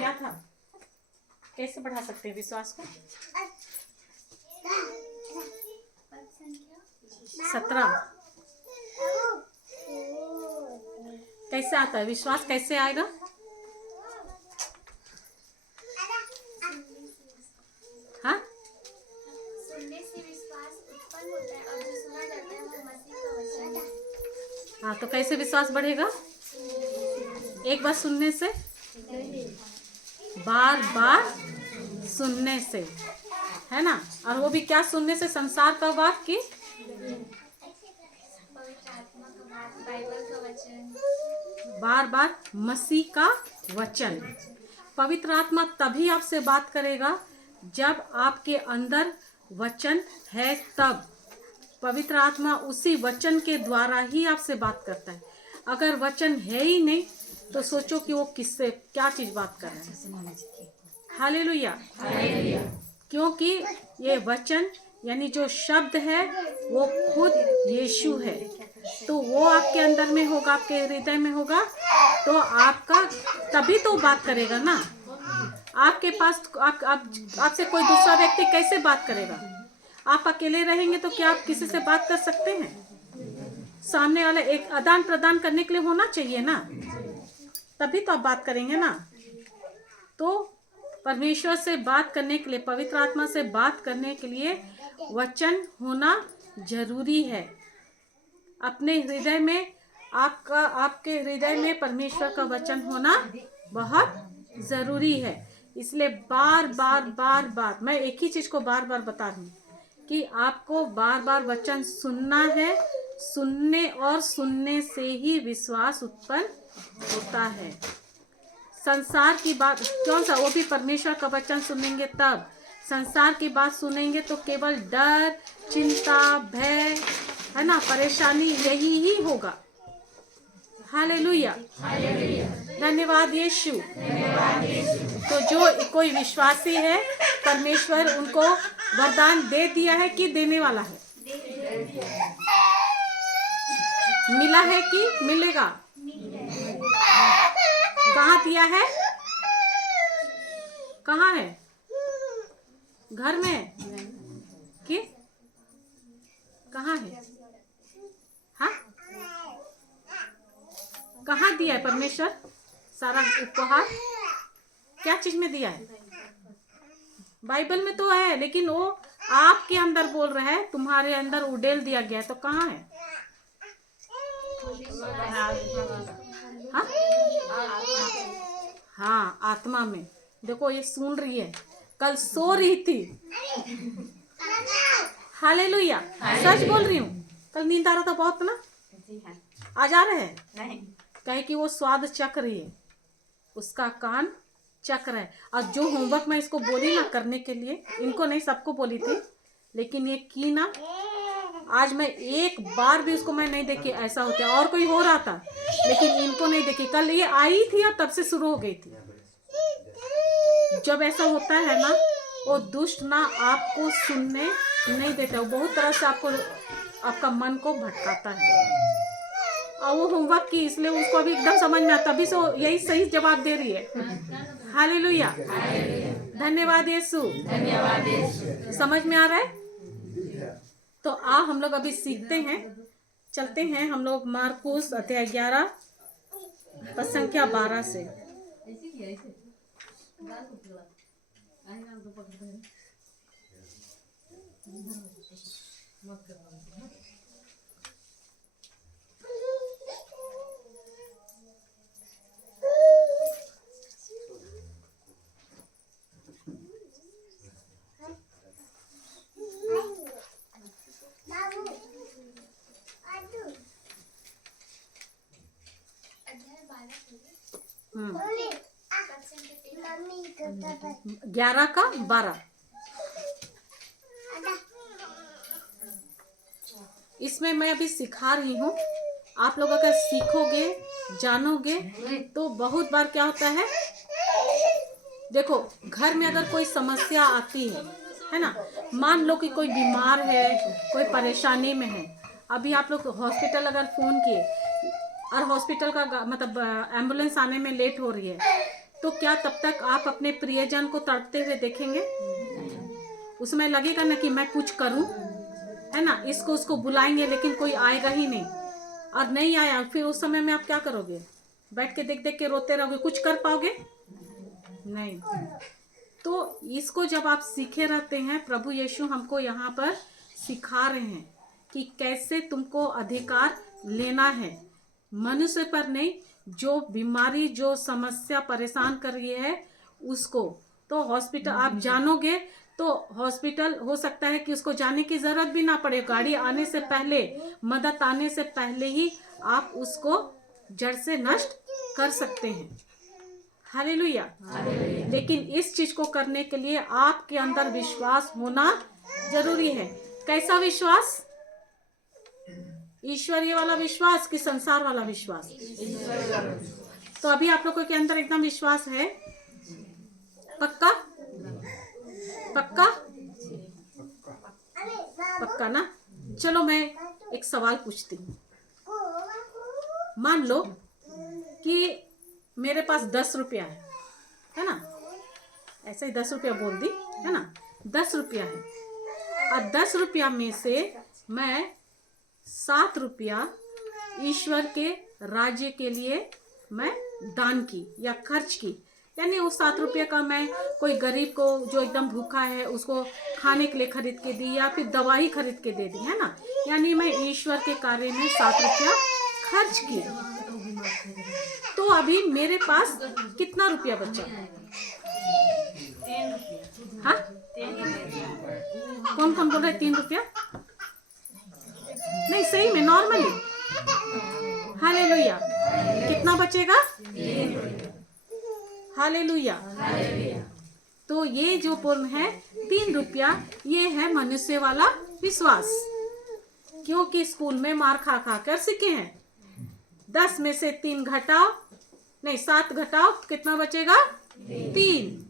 क्या था? कैसे बढ़ा सकते हैं विश्वास को? 17 कैसे आता है? विश्वास कैसे आएगा? हाँ, सुनने से विश्वास उत्पन्न होता है और जो सुना जाता है वो मसीह का वचन है। हाँ, तो कैसे विश्वास बढ़ेगा? एक बार सुनने से, बार बार सुनने से, है ना? और वो भी क्या सुनने से? संसार का बात की, पवित्र आत्मा का बात, बाइबल का वचन। बार बार मसीह का वचन। पवित्र आत्मा तभी आपसे बात करेगा जब आपके अंदर वचन है, तब पवित्र आत्मा उसी वचन के द्वारा ही आपसे बात करता है। अगर वचन है ही नहीं तो सोचो कि वो किससे क्या चीज बात कर रहे हैं। हालेलुया। क्योंकि ये वचन यानी जो शब्द है वो खुद यीशु है, तो वो आपके अंदर में होगा, आपके हृदय में होगा, तो आपका तभी तो बात करेगा ना। आपके पास आपसे कोई दूसरा व्यक्ति कैसे बात करेगा? आप अकेले रहेंगे तो क्या आप किसी से बात कर सकते हैं? सामने वाला एक आदान प्रदान करने के लिए होना चाहिए ना, तभी तो आप बात करेंगे ना। तो परमेश्वर से बात करने के लिए, पवित्र आत्मा से बात करने के लिए वचन होना जरूरी है। अपने हृदय में आपके हृदय में परमेश्वर का वचन होना बहुत जरूरी है। इसलिए बार बार बार बार मैं एक ही चीज को बार बार बता रही हूँ कि आपको बार बार वचन सुनना है। सुनने और सुनने से ही विश्वास उत्पन्न होता है। संसार की बात कौन सा? वो भी परमेश्वर का वचन सुनेंगे तब। संसार की बात सुनेंगे तो केवल डर, चिंता, भय, है ना, परेशानी, यही ही होगा। हालेलुया, धन्यवाद यीशु। तो जो कोई विश्वासी है, परमेश्वर उनको वरदान दे दिया है कि देने वाला है? मिला है कि मिलेगा? कहाँ दिया है? कहाँ है? घर में कि कहाँ है? हाँ, कहाँ दिया है परमेश्वर सारा उपहार? क्या चीज में दिया है? बाइबल में तो है, लेकिन वो आपके अंदर बोल रहा है, तुम्हारे अंदर उडेल दिया गया है। तो कहाँ है? हाँ, हाँ, आत्मा में। देखो ये सुन रही है, कल सो रही थी। हालेलुया, सच बोल रही हूँ। कल नींद आ रहा था बहुत ना, आज आ रहा है? कहे कि वो स्वाद चख रही है, उसका कान चख रहा है। और जो होमवर्क मैं इसको बोली ना करने के लिए, इनको नहीं सबको बोली थी, लेकिन ये की ना, आज मैं एक बार भी उसको मैं नहीं देखी। ऐसा होता है, और कोई हो रहा था लेकिन इनको नहीं देखी। कल ये आई थी और तब से शुरू हो गई थी। जब ऐसा होता है ना, वो दुष्ट ना आपको सुनने नहीं देता, वो बहुत तरह से आपका मन को भटकाता है। और वो होमवर्क की, इसलिए उसको अभी एकदम समझ में आता, तभी से यही सही जवाब दे रही है। हालेलुया, धन्यवाद यीशु। समझ में आ रहा है? तो हम लोग अभी सीखते हैं, चलते हैं हम लोग मार्कुस अध्याय 11 पद संख्या 12 से। अध्याय 11 का 12। इसमें मैं अभी सिखा रही हूँ। आप लोग अगर सीखोगे, जानोगे, तो बहुत बार क्या होता है, देखो घर में अगर कोई समस्या आती है ना, मान लो कि कोई बीमार है, कोई परेशानी में है। अभी आप लोग हॉस्पिटल अगर फोन किए और हॉस्पिटल का मतलब एम्बुलेंस आने में लेट हो रही है, तो क्या तब तक आप अपने प्रियजन को तड़पते हुए देखेंगे? उसमें लगेगा ना कि मैं कुछ करूं, है ना, इसको उसको बुलाएंगे लेकिन कोई आएगा ही नहीं, और नहीं आया, फिर उस समय में आप क्या करोगे? बैठ के देख देख के रोते रहोगे, कुछ कर पाओगे? नहीं। तो इसको जब आप सीखे रहते हैं, प्रभु यीशु हमको यहाँ पर सिखा रहे हैं कि कैसे तुमको अधिकार लेना है, मनुष्य पर नहीं, जो बीमारी, जो समस्या परेशान कर रही है उसको। तो हॉस्पिटल आप जानोगे तो हॉस्पिटल हो सकता है कि उसको जाने की जरूरत भी ना पड़े, गाड़ी आने से पहले, मदद आने से पहले ही आप उसको जड़ से नष्ट कर सकते हैं। हालेलुया। लेकिन इस चीज को करने के लिए आपके अंदर विश्वास होना जरूरी है। कैसा विश्वास? ईश्वरीय वाला विश्वास कि संसार वाला विश्वास? तो अभी आप लोगों के अंदर एकदम विश्वास है? पक्का? पक्का? पक्का ना? चलो मैं एक सवाल पूछती हूँ। मान लो कि मेरे पास 10 रुपया है ना, ऐसे ही 10 रुपया बोल दी, है ना, 10 रुपया है, और 10 रुपया में से मैं 7 रुपया ईश्वर के राज्य के लिए मैं दान की या खर्च की, यानी उस 7 रुपये का मैं कोई गरीब को जो एकदम भूखा है उसको खाने के लिए खरीद के दी, या फिर दवाई खरीद के दे दी, है ना, यानी मैं ईश्वर के कार्य में 7 रुपया खर्च किया। तो अभी मेरे पास कितना रुपया बचा? हाँ, कौन कौन बोल रहे 3 रुपया? नहीं, सही में नॉर्मली। हालेलुया। कितना बचेगा? हालेलुया। तो ये जो पूर्ण है 3 रुपया, ये है मनुष्य वाला विश्वास, क्योंकि स्कूल में मार खा खा कर सीखे हैं। 10 में से 3 घटाओ, नहीं 7 घटाओ, कितना बचेगा? 3।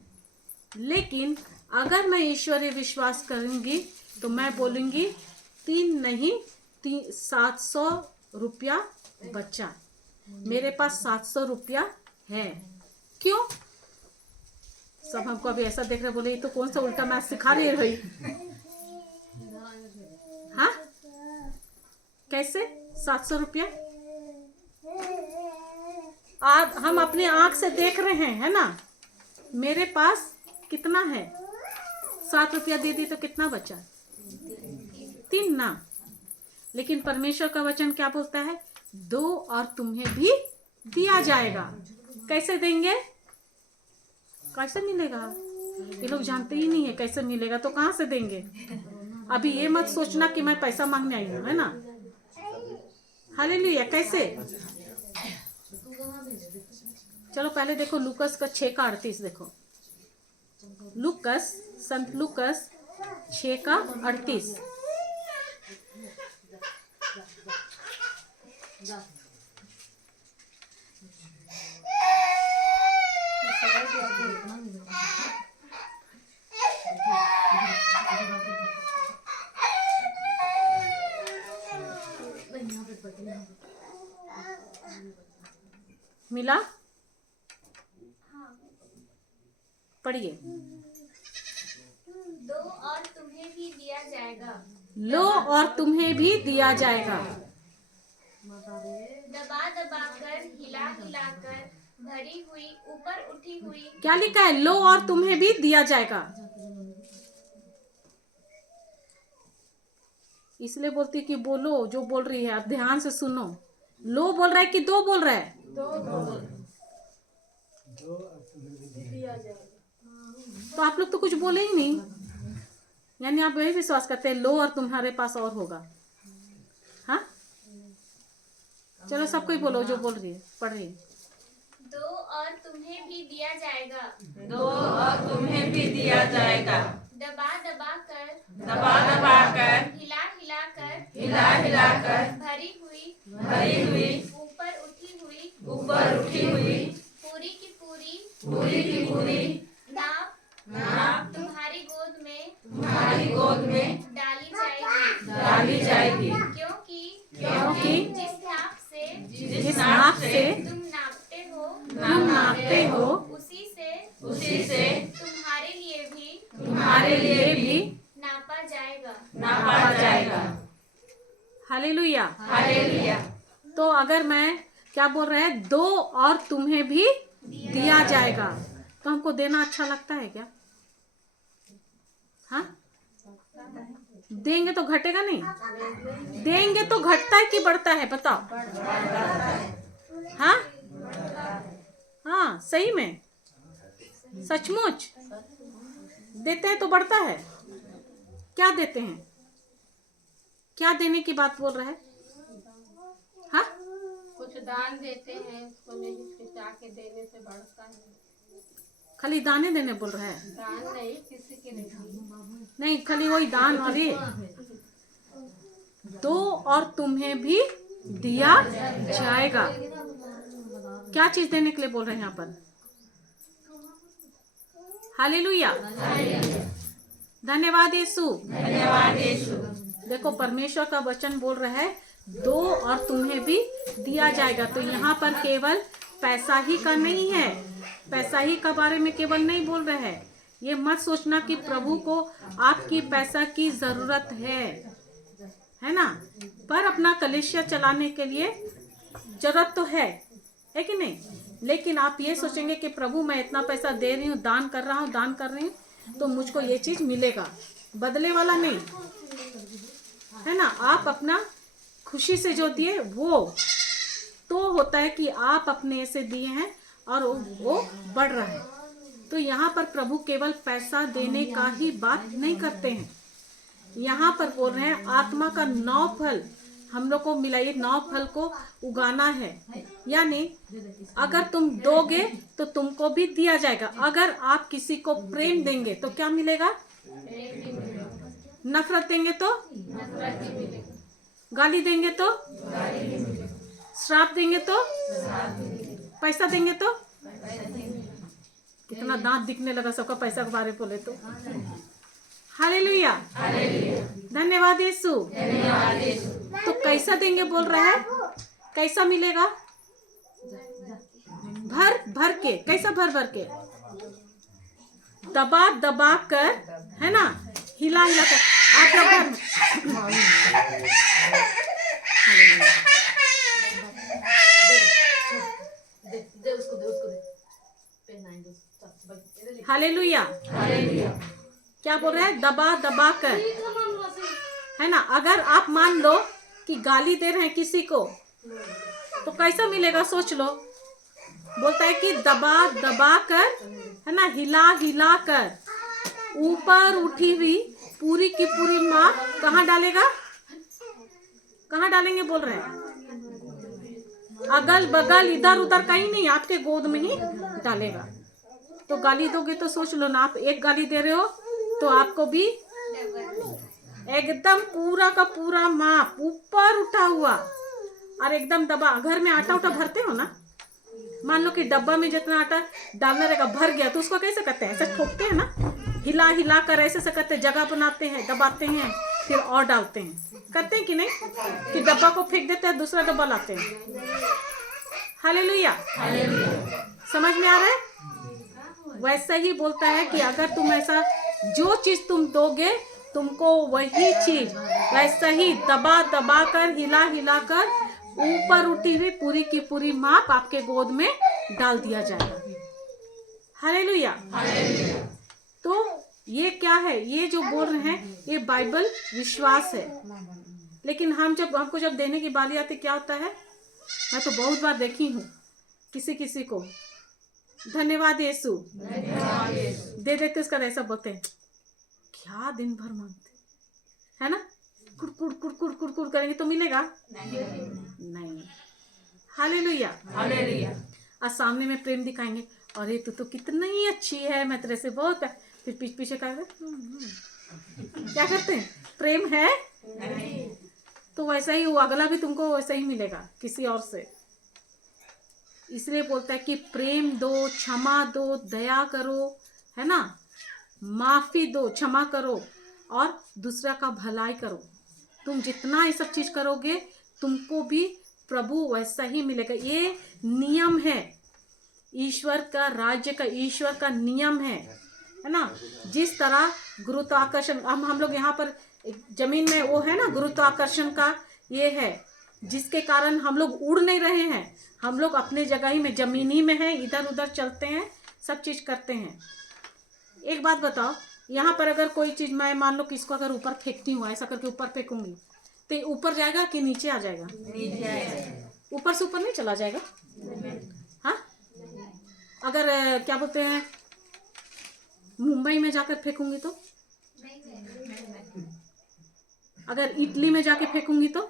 लेकिन अगर मैं ईश्वरीय विश्वास करूंगी तो मैं बोलूंगी 3 नहीं, 700 रुपया बचा, मेरे पास 700 रुपया है। क्यों? सब हमको अभी ऐसा देख रहे, बोले ये तो कौन सा उल्टा मैथ सिखा रही है भाई। हाँ, कैसे 700 रुपया? आज हम अपने आंख से देख रहे हैं, है ना, मेरे पास कितना है? 7 रुपया दे दी तो कितना बचा? 3 ना। लेकिन परमेश्वर का वचन क्या बोलता है? 2 और तुम्हें भी दिया जाएगा। कैसे देंगे? कैसे मिलेगा? ये लोग जानते ही नहीं है कैसे मिलेगा, तो कहां से देंगे? अभी ये मत सोचना कि मैं पैसा मांगने आई हूं, है ना। हालेलुया। कैसे? चलो पहले देखो लूकस का 6 का 38 देखो। लूकस, संत लूकस 6 का 38। मिला? पढ़िए। दो और तुम्हें भी दिया जाएगा, लो और तुम्हें भी दिया जाएगा। दबा दबा कर, हिला हिला कर, भरी हुई, ऊपर उठी हुई। क्या लिखा है? लो और तुम्हें भी दिया जाएगा। इसलिए बोलती कि बोलो जो बोल रही है, आप ध्यान से सुनो। लो बोल रहा है कि 2 बोल रहा है? 2। तो आप लोग तो कुछ बोले ही नहीं, यानी आप वही विश्वास करते हैं लो और तुम्हारे पास और होगा। हाँ, चलो सब कोई बोलो जो बोल रही है, पढ़ रही है। 2 और तुम्हें भी दिया जाएगा, 2 और तुम्हें भी दिया जाएगा। दबा दबा कर, दबा दबा कर, हिला हिला कर, हिला हिला कर, भरी हुई, भरी हुई, ऊपर उठी हुई, ऊपर उठी हुई, पूरी की पूरी, पूरी की पूरी नाप नाप तुम्हारी गोद में, तुम्हारी गोद में डाली जाएगी। डाली जाएगी। क्योंकि जिस नाप से जिस नाप से तुम नापते हो, तुम नापते हो, उसी हालेलुया। तो अगर मैं क्या बोल रहे हैं, दो और तुम्हें भी दिया जाएगा, तो हमको देना अच्छा लगता है क्या? हाँ, देंगे तो घटेगा नहीं? देंगे तो घटता है कि बढ़ता है, बताओ। हाँ हाँ, सही में, सचमुच देते हैं तो बढ़ता है। क्या देते हैं? क्या देने की बात बोल रहा है? हाँ, कुछ दान देते हैं, उसको नहीं खिंचा के देने से बढ़ता है। खाली दाने देने बोल रहा है? दान नहीं, किसी के नहीं। नहीं, खाली वही दान वाली। दो और तुम्हें भी दिया जाएगा। क्या चीज देने के लिए बोल रहे हैं यहाँ पर? हालेलुया, धन्यवाद यीशु। धन्यवाद यीशु। देखो, परमेश्वर का वचन बोल रहा है दो और तुम्हें भी दिया जाएगा। तो यहाँ पर केवल पैसा ही का नहीं है, पैसा ही का बारे में केवल नहीं बोल रहे हैं। ये मत सोचना कि प्रभु को आपकी पैसा की जरूरत है ना, पर अपना कलीसिया चलाने के लिए जरूरत तो है कि नहीं? लेकिन आप ये सोचेंगे कि प्रभु मैं इतना पैसा दे रही हूँ, दान कर रही हूँ, तो मुझको ये चीज मिलेगा, बदले वाला नहीं है ना। आप अपना खुशी से जो दिए वो तो होता है कि आप अपने से दिए हैं और वो बढ़ रहा है। तो यहाँ पर प्रभु केवल पैसा देने का ही बात नहीं करते हैं। यहाँ पर बोल रहे हैं आत्मा का 9 फल हम लोग को मिला, ये 9 फल को उगाना है। यानी अगर तुम दोगे तो तुमको भी दिया जाएगा। अगर आप किसी को प्रेम देंगे तो क्या मिलेगा? नफरत देंगे तो? गाली देंगे तो? श्राप देंगे तो? पैसा देंगे तो? कितना दांत दिखने लगा सबका पैसा के बारे में बोले तो। हालेलुया, धन्यवाद यीशु। तो कैसा देंगे बोल रहा है? कैसा मिलेगा? भर भर के। कैसा भर भर के? दबा दबा कर, है ना, हिला हिला कर। आप लोग हालेलुया, क्या बोल रहे हैं? दबा दबा कर, है ना। अगर आप मान लो कि गाली दे रहे हैं किसी को तो कैसा मिलेगा? सोच लो। बोलता है कि दबा दबा कर, है ना, हिला हिला कर ऊपर उठी हुई पूरी की पूरी माँ कहाँ डालेगा? कहाँ डालेंगे बोल रहे हैं? अगल बगल इधर उधर कहीं नहीं, आपके गोद में ही डालेगा। तो गाली दोगे तो सोच लो ना, आप एक गाली दे रहे हो तो आपको भी एकदम पूरा का पूरा माप ऊपर उठा हुआ और एकदम दबा। घर में आटा उटा भरते हो ना, मान लो कि डब्बा में जितना आटा डालना रहेगा भर गया तो उसको कैसे करते हैं? ऐसे ठोकते हैं ना, हिला हिला कर ऐसे करते हैं, जगह बनाते हैं, दबाते हैं, फिर और डालते हैं। करते हैं कि नहीं? कि डब्बा को फेंक देते हैं, दूसरा डब्बा लाते हैं। हालेलुया, समझ में आ रहा है? वैसा ही बोलता है कि अगर तुम ऐसा जो चीज तुम दोगे तुमको वही चीज वैसा ही दबा दबा कर, हिला हिला कर ऊपर उठी हुई पूरी की पूरी माप आपके गोद में डाल दिया जाएगा। हालेलुया। तो ये क्या है? ये जो बोल रहे हैं ये बाइबल विश्वास है। लेकिन हमको जब देने की बारी आती क्या होता है? मैं तो बहुत बार देखी हूँ किसी को धन्यवाद यीशु दे देते, उसका ऐसा बोलते हैं क्या दिन भर मांगते, है ना, कुड़ कुड़ कुड़ कुड़ कुड़ करेंगे तो मिलेगा नहीं। हालेलुया, और सामने में प्रेम दिखाएंगे, अरे तू तो कितनी अच्छी है, मैं तेरे से बहुत, फिर पीछे क्या करते हैं? प्रेम है तो वैसा ही वो अगला भी तुमको वैसा ही मिलेगा किसी और से। इसलिए बोलता है कि प्रेम दो, क्षमा दो, दया करो, है ना, माफी दो, क्षमा करो और दूसरा का भलाई करो। तुम जितना ये सब चीज करोगे तुमको भी प्रभु वैसा ही मिलेगा। ये नियम है ईश्वर का, राज्य का, ईश्वर का नियम है ना। जिस तरह गुरुत्वाकर्षण, हम लोग यहाँ पर जमीन में वो है ना गुरुत्वाकर्षण का ये है जिसके कारण हम लोग उड़ नहीं रहे हैं। हम लोग अपने जगह ही में जमीनी में हैं, इधर उधर चलते हैं, सब चीज़ करते हैं। एक बात बताओ, यहाँ पर अगर कोई चीज़ मैं मान लो कि इसको अगर ऊपर फेंकती हूँ, ऐसा करके ऊपर फेंकूंगी तो ये ऊपर जाएगा कि नीचे आ जाएगा? नीचे आएगा। ऊपर से ऊपर नहीं चला जाएगा? हाँ, अगर क्या बोलते हैं मुंबई में जाकर फेंकूंगी तो, अगर इटली में जाके फेंकूंगी तो,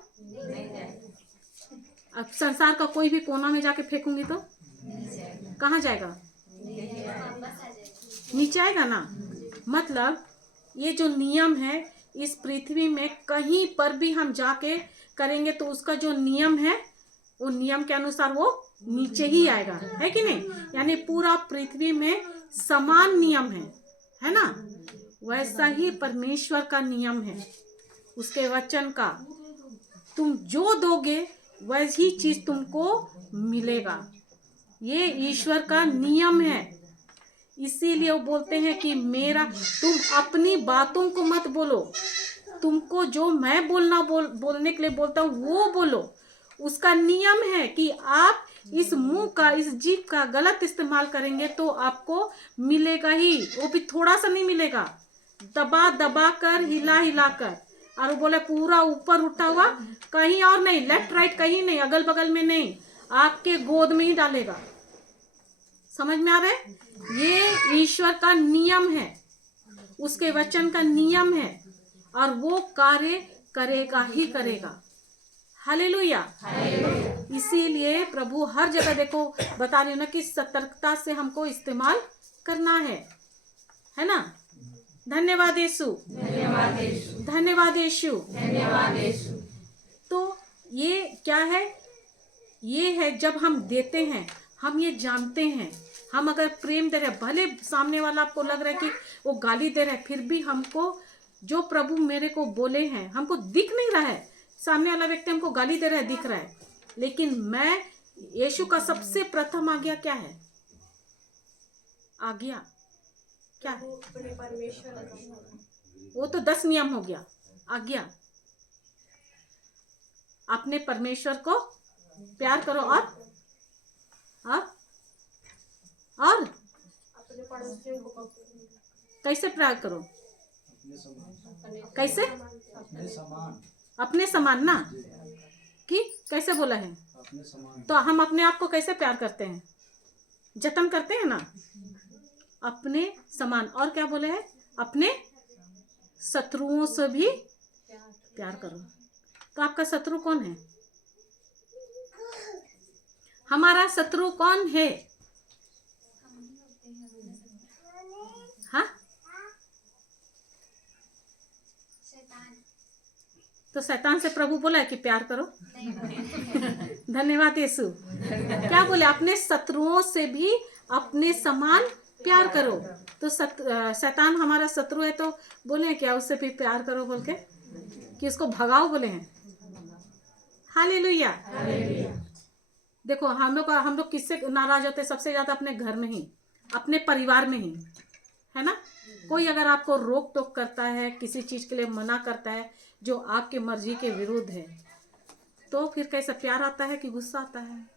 अब संसार का कोई भी कोना में जाके फेंकूंगी तो कहाँ जाएगा? नीचे आएगा ना। मतलब ये जो नियम है इस पृथ्वी में कहीं पर भी हम जाके करेंगे तो उसका जो नियम है वो नियम के अनुसार वो नीचे ही आएगा, है कि नहीं? यानी पूरा पृथ्वी में समान नियम है ना? वैसा ही परमेश्वर का नियम है, उसके वचन का। तुम जो दोगे वैसी चीज तुमको मिलेगा। ये ईश्वर का नियम है। इसीलिए वो बोलते हैं कि मेरा, तुम अपनी बातों को मत बोलो, तुमको जो मैं बोलने के लिए बोलता हूँ वो बोलो। उसका नियम है कि आप इस मुंह का, इस जीभ का गलत इस्तेमाल करेंगे तो आपको मिलेगा ही, वो भी थोड़ा सा नहीं मिलेगा, दबा दबा कर, हिला हिला कर। और वो बोले पूरा ऊपर उठा हुआ, कहीं और नहीं, लेफ्ट राइट कहीं नहीं, अगल बगल में नहीं, आपके गोद में ही डालेगा। समझ में आ रहा है? ये ईश्वर का नियम है, उसके वचन का नियम है, और वो कार्य करेगा ही करेगा। हालेलुया। इसीलिए प्रभु हर जगह देखो बता रही हो ना कि सतर्कता से हमको इस्तेमाल करना है ना? धन्यवाद यीशु, धन्यवाद यीशु, धन्यवाद यीशु, धन्यवाद यीशु। तो ये क्या है? ये है जब हम देते हैं, हम ये जानते हैं, हम अगर प्रेम दे रहे हैं, भले सामने वाला आपको लग रहा है कि वो गाली दे रहा है, फिर भी हमको जो प्रभु मेरे को बोले हैं, हमको दिख नहीं रहा है, सामने वाला व्यक्ति हमको गाली दे रहा है, दिख रहा है, लेकिन मैं यीशु का सबसे प्रथम आज्ञा क्या है? आज्ञा क्या है? वो तो 10 नियम हो गया। आज्ञा, अपने परमेश्वर को प्यार करो और कैसे प्यार करो? कैसे? अपने समान ना, कि कैसे बोला है? तो हम अपने आप को कैसे प्यार करते हैं? जतन करते हैं ना, अपने समान। और क्या बोले हैं? अपने शत्रुओं से भी प्यार करो। तो आपका शत्रु कौन है? हमारा शत्रु कौन है? हाँ, तो शैतान से प्रभु बोला है कि प्यार करो। धन्यवाद यीशु। क्या बोले? अपने शत्रुओं से भी अपने समान प्यार करो। तो शैतान हमारा शत्रु है, तो बोले हैं क्या उससे भी प्यार करो बोल के, कि उसको भगाओ बोले हैं? हालेलुया। देखो हम लोग किससे नाराज होते हैं? सबसे ज्यादा अपने घर में ही, अपने परिवार में ही, है ना? कोई अगर आपको रोक टोक करता है, किसी चीज के लिए मना करता है जो आपके मर्जी के विरुद्ध है, तो फिर कैसा प्यार आता है कि गुस्सा आता है?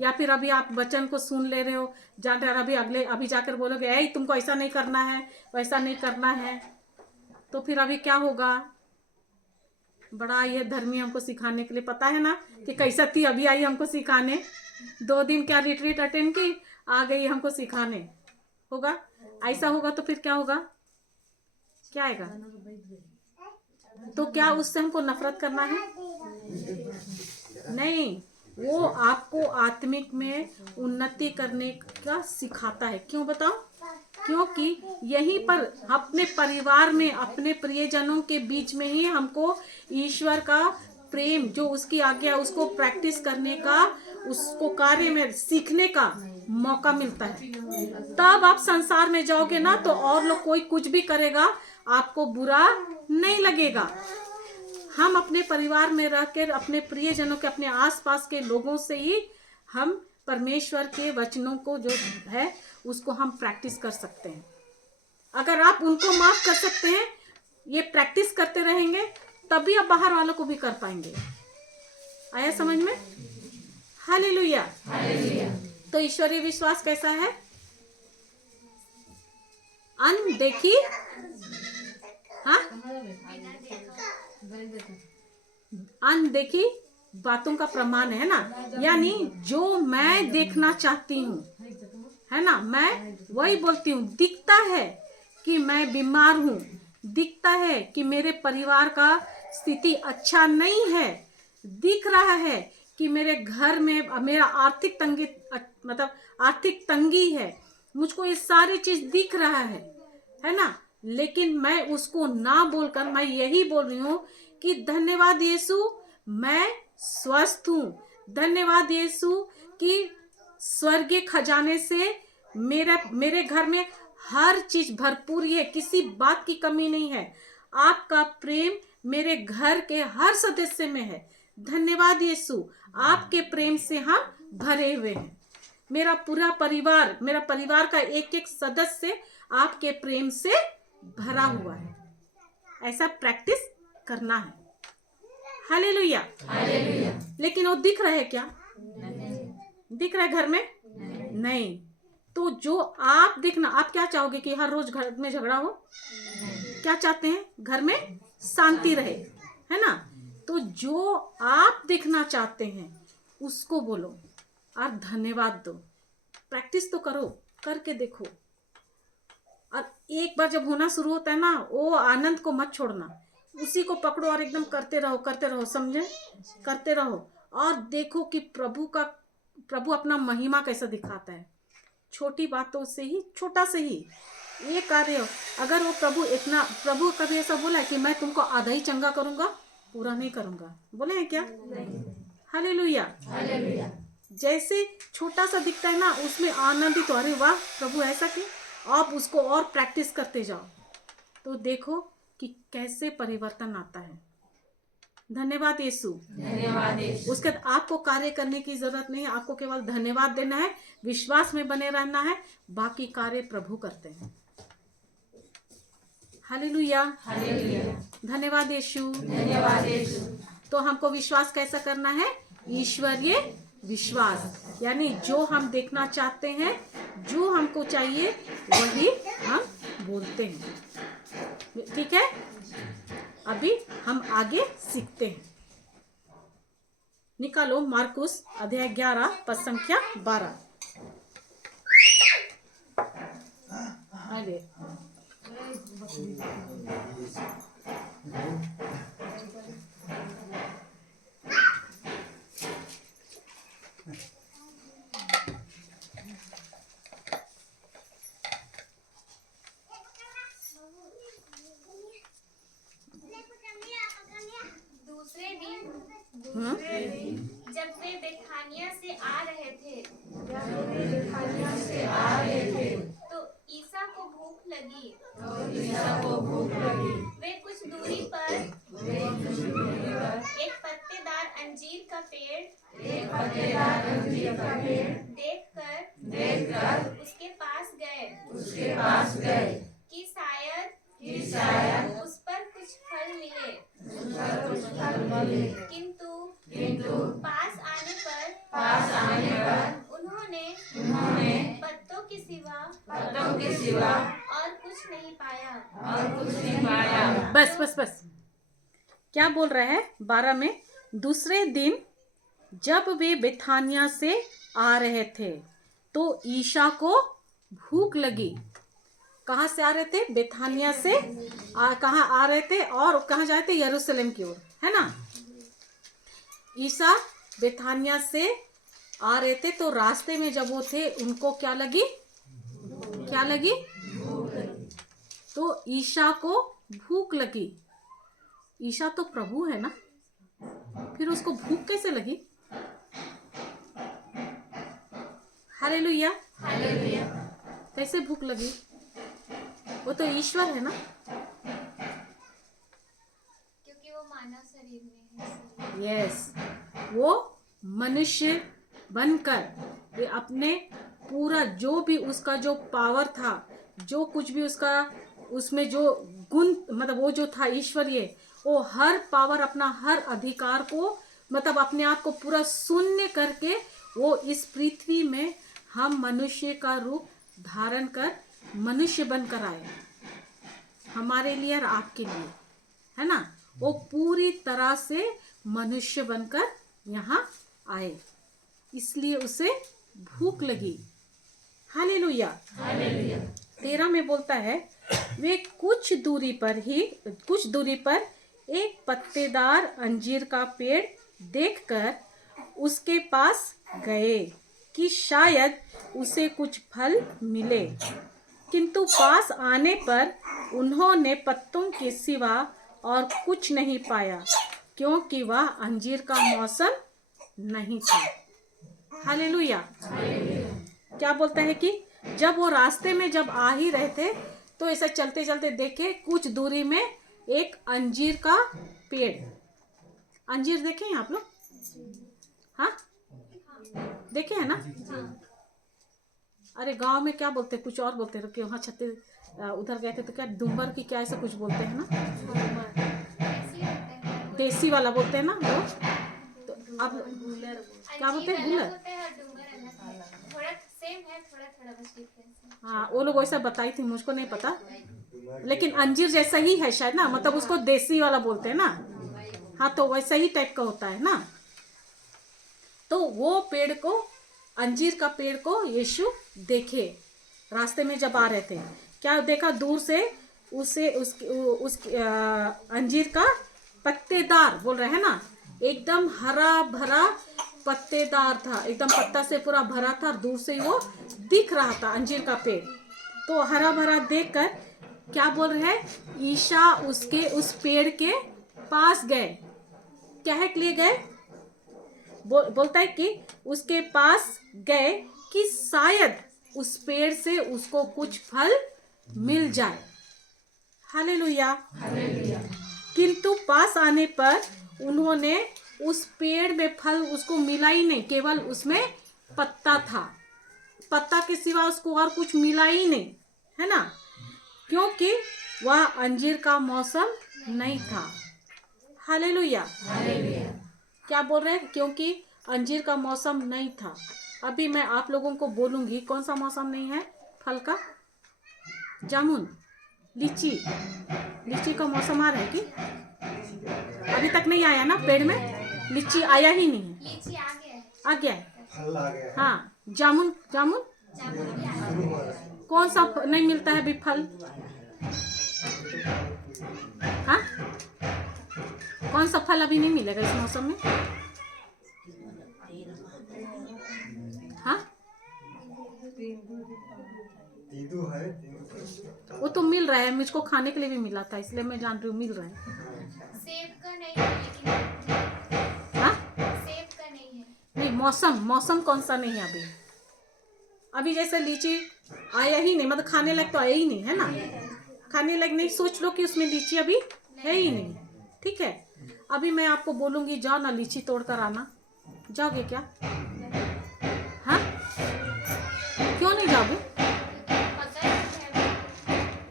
या फिर अभी आप वचन को सुन ले रहे हो, जाकर अभी जाकर बोलोगे ऐ तुमको ऐसा नहीं करना है, वैसा नहीं करना है, तो फिर अभी क्या होगा? बड़ा ये धर्मी हमको सिखाने के लिए, पता है ना कि कैसा थी, अभी आई हमको सिखाने, 2 दिन क्या रिट्रीट अटेंड की, आ गई हमको सिखाने। होगा ऐसा होगा तो फिर क्या होगा? क्या आएगा? तो क्या उससे हमको नफरत करना है? नहीं, वो आपको आत्मिक में उन्नति करने का सिखाता है। क्यों बताओ? क्योंकि यहीं पर अपने परिवार में, अपने प्रियजनों के बीच में ही हमको ईश्वर का प्रेम, जो उसकी आज्ञा, उसको प्रैक्टिस करने का, उसको कार्य में सीखने का मौका मिलता है। तब आप संसार में जाओगे ना, तो और लोग कोई कुछ भी करेगा आपको बुरा नहीं लगेगा। हम अपने परिवार में रहकर अपने प्रियजनों के, अपने आसपास के लोगों से ही हम परमेश्वर के वचनों को जो है उसको हम प्रैक्टिस कर सकते हैं। अगर आप उनको माफ कर सकते हैं, ये प्रैक्टिस करते रहेंगे, तभी आप बाहर वालों को भी कर पाएंगे। आया समझ में? हालेलुया। तो ईश्वरीय विश्वास कैसा है? अनदेखी, हाँ, अनदेखी बातों का प्रमाण है ना, यानी जो मैं देखना चाहती हूँ, है ना, मैं वही बोलती हूँ। दिखता है कि मैं बीमार हूँ, दिखता है कि मेरे परिवार का स्थिति अच्छा नहीं है, दिख रहा है कि मेरे घर में मेरा आर्थिक तंगी, मतलब आर्थिक तंगी है, मुझको ये सारी चीज दिख रहा है ना, लेकिन मैं उसको ना बोलकर मैं यही बोल रही हूँ कि धन्यवाद यीशु, मैं स्वस्थ हूँ। धन्यवाद यीशु कि स्वर्गीय खजाने से मेरे घर में हर चीज भरपूर है, किसी बात की कमी नहीं है। आपका प्रेम मेरे घर के हर सदस्य में है। धन्यवाद यीशु, आपके प्रेम से हम भरे हुए हैं। मेरा पूरा परिवार, मेरा परिवार का एक एक सदस्य आपके प्रेम से भरा हुआ है। ऐसा प्रैक्टिस करना है। हालेलुया। लेकिन वो दिख रहा है क्या? दिख रहा है घर में? नहीं। तो जो आप दिखना, आप क्या चाहोगे कि हर रोज घर में झगड़ा हो? क्या चाहते हैं? घर में शांति रहे, है ना? तो जो आप देखना चाहते हैं उसको बोलो और धन्यवाद दो। प्रैक्टिस तो करो, करके देखो। और एक बार जब होना शुरू होता है ना, वो आनंद को मत छोड़ना, उसी को पकड़ो और एकदम करते रहो, समझे? करते रहो और देखो कि प्रभु अपना महिमा कैसा दिखाता है। छोटी बातों से ही, छोटा से ही ये कार्य, अगर वो प्रभु कभी ऐसा बोला है कि मैं तुमको आधा ही चंगा करूंगा, पूरा नहीं करूंगा, बोले हैं क्या? हालेलुया। जैसे छोटा सा दिखता है ना, उसमें आनंदित, अरे वाह प्रभु ऐसा कि आप उसको और प्रैक्टिस करते जाओ तो देखो कि कैसे परिवर्तन आता है। धन्यवाद यीशु। उसके बाद आपको कार्य करने की जरूरत नहीं है, आपको केवल धन्यवाद देना है, विश्वास में बने रहना है, बाकी कार्य प्रभु करते हैं। हालेलुया। धन्यवाद यीशु। तो हमको विश्वास कैसा करना है? ईश्वरीय विश्वास, यानी जो हम देखना चाहते हैं, जो हमको चाहिए वही हम बोलते हैं। ठीक है, अभी हम आगे सीखते हैं। निकालो मार्कुस अध्याय 11 पद संख्या 12। आगे दूसरे दिन जब वे बेथानिया से आ रहे थे तो ईसा को भूख लगी। वे कुछ दूरी पर एक पत्तेदार अंजीर का पेड़ देखकर उसके पास गए कि शायद उस पर कुछ फल मिले। किंतु पास आने पर उन्होंने पत्तों के सिवा और कुछ नहीं पाया। बस क्या बोल रहा है 12 में? दूसरे दिन जब वे बेथानिया से आ रहे थे तो ईशा को भूख लगी। कहाँ से आ रहे थे? बेथानिया से कहाँ आ रहे थे और कहाँ जा रहे थे? यरूशलेम की ओर, है ना? ईसा बेथानिया से आ रहे थे तो रास्ते में जब वो थे उनको क्या लगी? तो ईशा को भूख लगी। ईशा तो प्रभु है ना, फिर उसको भूख कैसे लगी? हालेलुया। कैसे भूख लगी? वो तो ईश्वर है ना, क्योंकि वो मानव शरीर में है। यस, वो मनुष्य बनकर वे अपने पूरा जो भी उसका जो पावर था, जो कुछ भी उसका उसमें जो गुण, मतलब वो जो था ईश्वरीय, वो हर पावर, अपना हर अधिकार को, मतलब अपने आप को पूरा शून्य करके वो इस पृथ्वी में हम मनुष्य का रूप धारण कर मनुष्य बनकर आए, हमारे लिए और आपके लिए, है ना। वो पूरी तरह से मनुष्य बनकर यहाँ आए, इसलिए उसे भूख लगी। हालेलुया। 13 में बोलता है, वे कुछ दूरी पर एक पत्तेदार अंजीर का पेड़ देखकर उसके पास गए कि शायद उसे कुछ फल मिले, किंतु पास आने पर उन्होंने पत्तों के सिवा और कुछ नहीं पाया, क्योंकि वह अंजीर का मौसम नहीं था। हालेलुया। क्या बोलता है कि जब वो रास्ते में जब आ ही रहे थे तो ऐसा चलते चलते देखे कुछ दूरी में एक अंजीर का पेड़। अंजीर देखे हैं आप लोग? हाँ, देखे हैं ना? अरे गांव में क्या बोलते हैं, कुछ और बोलते हैं कि वहाँ उधर गए थे तो क्या डूमर की क्या ऐसा कुछ बोलते हैं ना, देसी वाला बोलते हैं ना वो। तो आप क्या बोलते हैं? गुलर। थोड़ा सेम है, थोड़ा थोड़ा बस डिफरेंस है। हाँ, वो लोग वैसा बताई थी, मुझको नहीं पता, लेकिन अंजीर जैसा ही है शायद ना, मतलब उसको देसी वाला बोलते हैं ना। हाँ, तो वैसा ही टाइप का होता है ना। तो वो पेड़ को, अंजीर का पेड़ को यीशु देखे रास्ते में जब आ रहे थे। क्या देखा? दूर से उसे उस अंजीर का पत्तेदार बोल रहे हैं ना, एकदम हरा भरा पत्तेदार था, एकदम पत्ता से पूरा भरा था, दूर से वो दिख रहा था अंजीर का पेड़। तो हरा भरा देखकर क्या बोल रहे हैं, ईशा उसके उस पेड़ के पास गए। क्या है के लिए गए? बोलता है कि उसके पास गए कि शायद उस पेड़ से उसको कुछ फल मिल जाए। हालेलुया। किंतु पास आने पर उन्होंने उस पेड़ में फल उसको मिला ही नहीं, केवल उसमें पत्ता था, पत्ता के सिवा उसको और कुछ मिला ही नहीं, है ना, क्योंकि वह अंजीर का मौसम नहीं था। हालेलुया। क्या बोल रहे हैं? क्योंकि अंजीर का मौसम नहीं था। अभी मैं आप लोगों को बोलूंगी कौन सा मौसम नहीं है फल का। जामुन, लीची, लीची का मौसम आ रहा है कि अभी तक नहीं आया ना? पेड़ में लीची आया ही नहीं है। लीची आ गया है। आ गया है? फल आ गया है। हाँ, जामुन, जामुन जामुन भी आ गया है। कौन सा नहीं मिलता है अभी फल? हाँ, कौन सा फल अभी नहीं मिलेगा इस मौसम में? हाँ, तीदू है, तीदू। वो तो मिल रहा है, मुझको खाने के लिए भी मिला था, इसलिए मैं जान रही हूँ मिल रहा है। सेब का नहीं है, लेकिन हाँ, सेब का नहीं है। नहीं, मौसम कौन सा नहीं है अभी? अभी जैसे लीची आया ही नहीं, मतलब खाने लायक तो आया ही नहीं, है ना। खाने लायक नहीं, सोच लो कि उसमें लीची अभी है ही नहीं। ठीक है, अभी मैं आपको बोलूंगी जाओ ना लीची तोड़ कर आना, जाओगे क्या? हाँ, क्यों नहीं जाओगे? पता है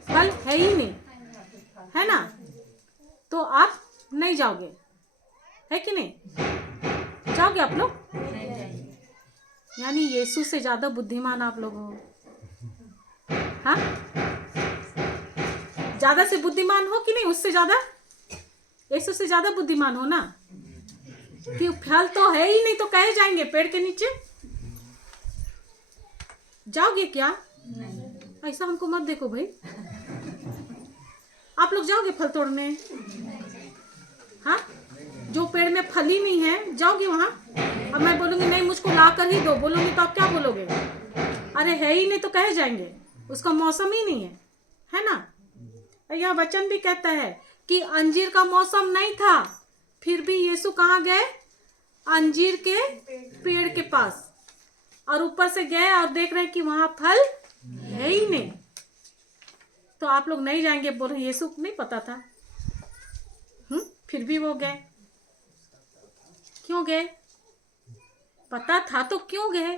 फल है ही नहीं, है ना, तो आप नहीं जाओगे, है कि नहीं? जाओगे आप लोग? यानी यीशु से ज्यादा बुद्धिमान आप लोग हो। हाँ, ज्यादा से बुद्धिमान हो कि नहीं? उससे ज्यादा, यीशु से ज्यादा बुद्धिमान हो ना, कि फल तो है ही नहीं तो कहे जाएंगे पेड़ के नीचे। जाओगे क्या? ऐसा हमको मत देखो भाई। आप लोग जाओगे फल तोड़ने? हाँ, जो पेड़ में फल ही नहीं है जाओगे वहां? अब मैं बोलूंगी नहीं मुझको ला कर ही दो, बोलूंगी तो आप क्या बोलोगे? अरे है ही नहीं तो कहे जाएंगे, उसका मौसम ही नहीं है ना। यह वचन भी कहता है कि अंजीर का मौसम नहीं था, फिर भी यीशु कहाँ गए? अंजीर के पेड़ के पास, और ऊपर से गए और देख रहे हैं कि वहां फल है ही नहीं। तो आप लोग नहीं जाएंगे? बोल रहे यीशु को नहीं पता था। फिर भी वो गए। क्यों गए? पता था तो क्यों गए?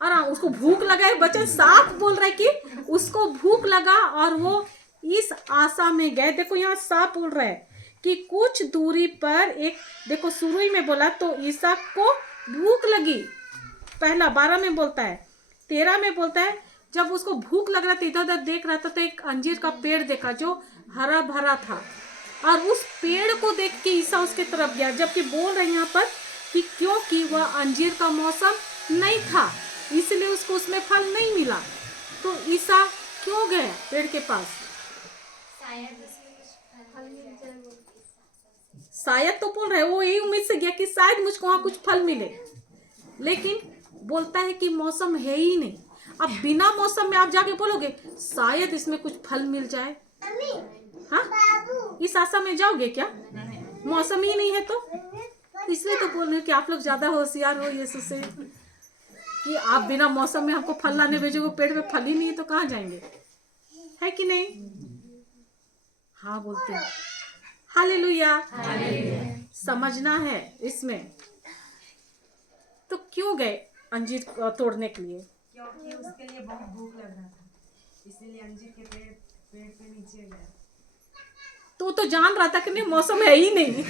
और उसको भूख लगा है, वचन साफ बोल रहा है कि उसको भूख लगा और वो इस आशा में गए। देखो यहाँ साफ बोल रहा है कि कुछ दूरी पर एक, देखो शुरू ही में बोला तो ईसा को भूख लगी, पहला 12 में बोलता है, 13 में बोलता है जब उसको भूख लग रहा था, इधर उधर देख रहा था तो एक अंजीर का पेड़ देखा जो हरा भरा था, और उस पेड़ को देख के ईसा उसके तरफ गया। जबकि बोल रहे यहाँ पर कि क्योंकि वह अंजीर का मौसम नहीं था इसलिए उसको उसमें फल नहीं मिला, तो ईसा क्यों गया पेड़ के पास? शायद उसमें कुछ फल मिल जाए। शायद तो बोल रहे वो यही उम्मीद से गया कि शायद मुझको वहां कुछ फल मिले, लेकिन बोलता है कि मौसम है ही नहीं। अब बिना मौसम में आप जाके बोलोगे शायद इसमें कुछ फल मिल जाए, हाँ, इस आशा में जाओगे क्या? मौसम ही नहीं है तो इसलिए तो बोल रहे हो कि आप लोग ज्यादा होशियार हो यीशु से, कि आप बिना मौसम में हमको फल लाने भेजोगे, पेड़ में फल ही नहीं है तो कहाँ जाएंगे, है कि नहीं? हाँ बोलते हैं। हालेलुया। समझना है इसमें। तो क्यों गए अंजीर तोड़ने के लिए? क्योंकि उसके लिए बहुत भूख लग रहा था, इसीलिए अंजीर के पेड़ पे नीचे गया। तो जान रहा था कि नहीं मौसम है ही नहीं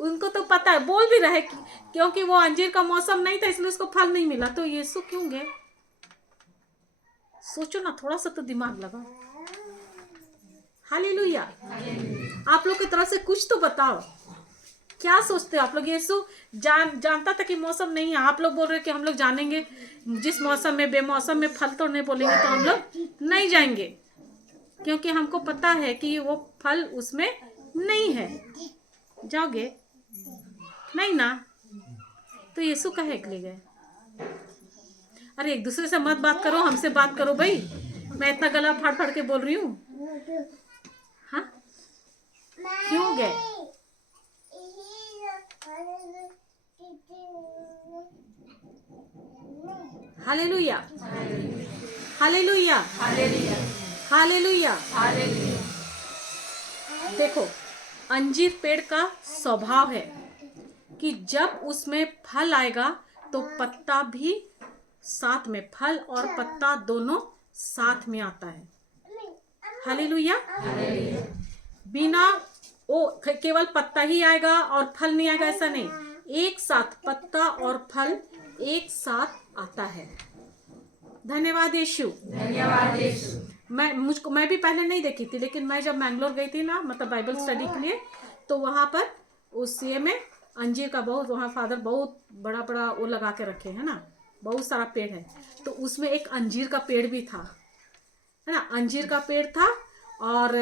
उनको तो पता है, बोल भी रहे कि क्योंकि वो अंजीर का मौसम नहीं था इसलिए उसको फल नहीं मिला। तो यीशु क्यों गए? सोचो ना, थोड़ा सा तो दिमाग लगाओ। हालेलुया। आप लोग की तरफ से कुछ तो बताओ, क्या सोचते हो आप लोग? यीशु जानता था कि मौसम नहीं है, आप लोग बोल रहे कि हम लोग जानेंगे जिस मौसम में, बेमौसम में फल तोड़ने बोलेंगे तो हम लोग नहीं जाएंगे, क्योंकि हमको पता है कि वो फल उसमें नहीं है। जाओगे नहीं ना? तो यीशु कहे के लिए गए? अरे एक दूसरे से मत बात करो, हमसे बात करो भाई, मैं इतना गला फाड़ फाड़ के बोल रही हूँ। हाँ, क्यों गए? Hallelujah, hallelujah, hallelujah. देखो, अंजीर पेड़ का स्वभाव है कि जब उसमें फल आएगा तो पत्ता भी साथ में, फल और पत्ता दोनों साथ में आता है। हालेलुया। बिना वो केवल पत्ता ही आएगा और फल नहीं आएगा ऐसा नहीं, एक साथ पत्ता और फल एक साथ आता है। धन्यवाद यीशु, धन्यवाद यीशु। मैं भी पहले नहीं देखी थी, लेकिन मैं जब मैंगलोर गई थी ना, मतलब बाइबल स्टडी के लिए, तो वहाँ पर उस सीए में अंजीर का बहुत, वहाँ फादर बहुत बड़ा बड़ा वो लगा के रखे है ना, बहुत सारा पेड़ है, तो उसमें एक अंजीर का पेड़ भी था, है ना, अंजीर का पेड़ था। और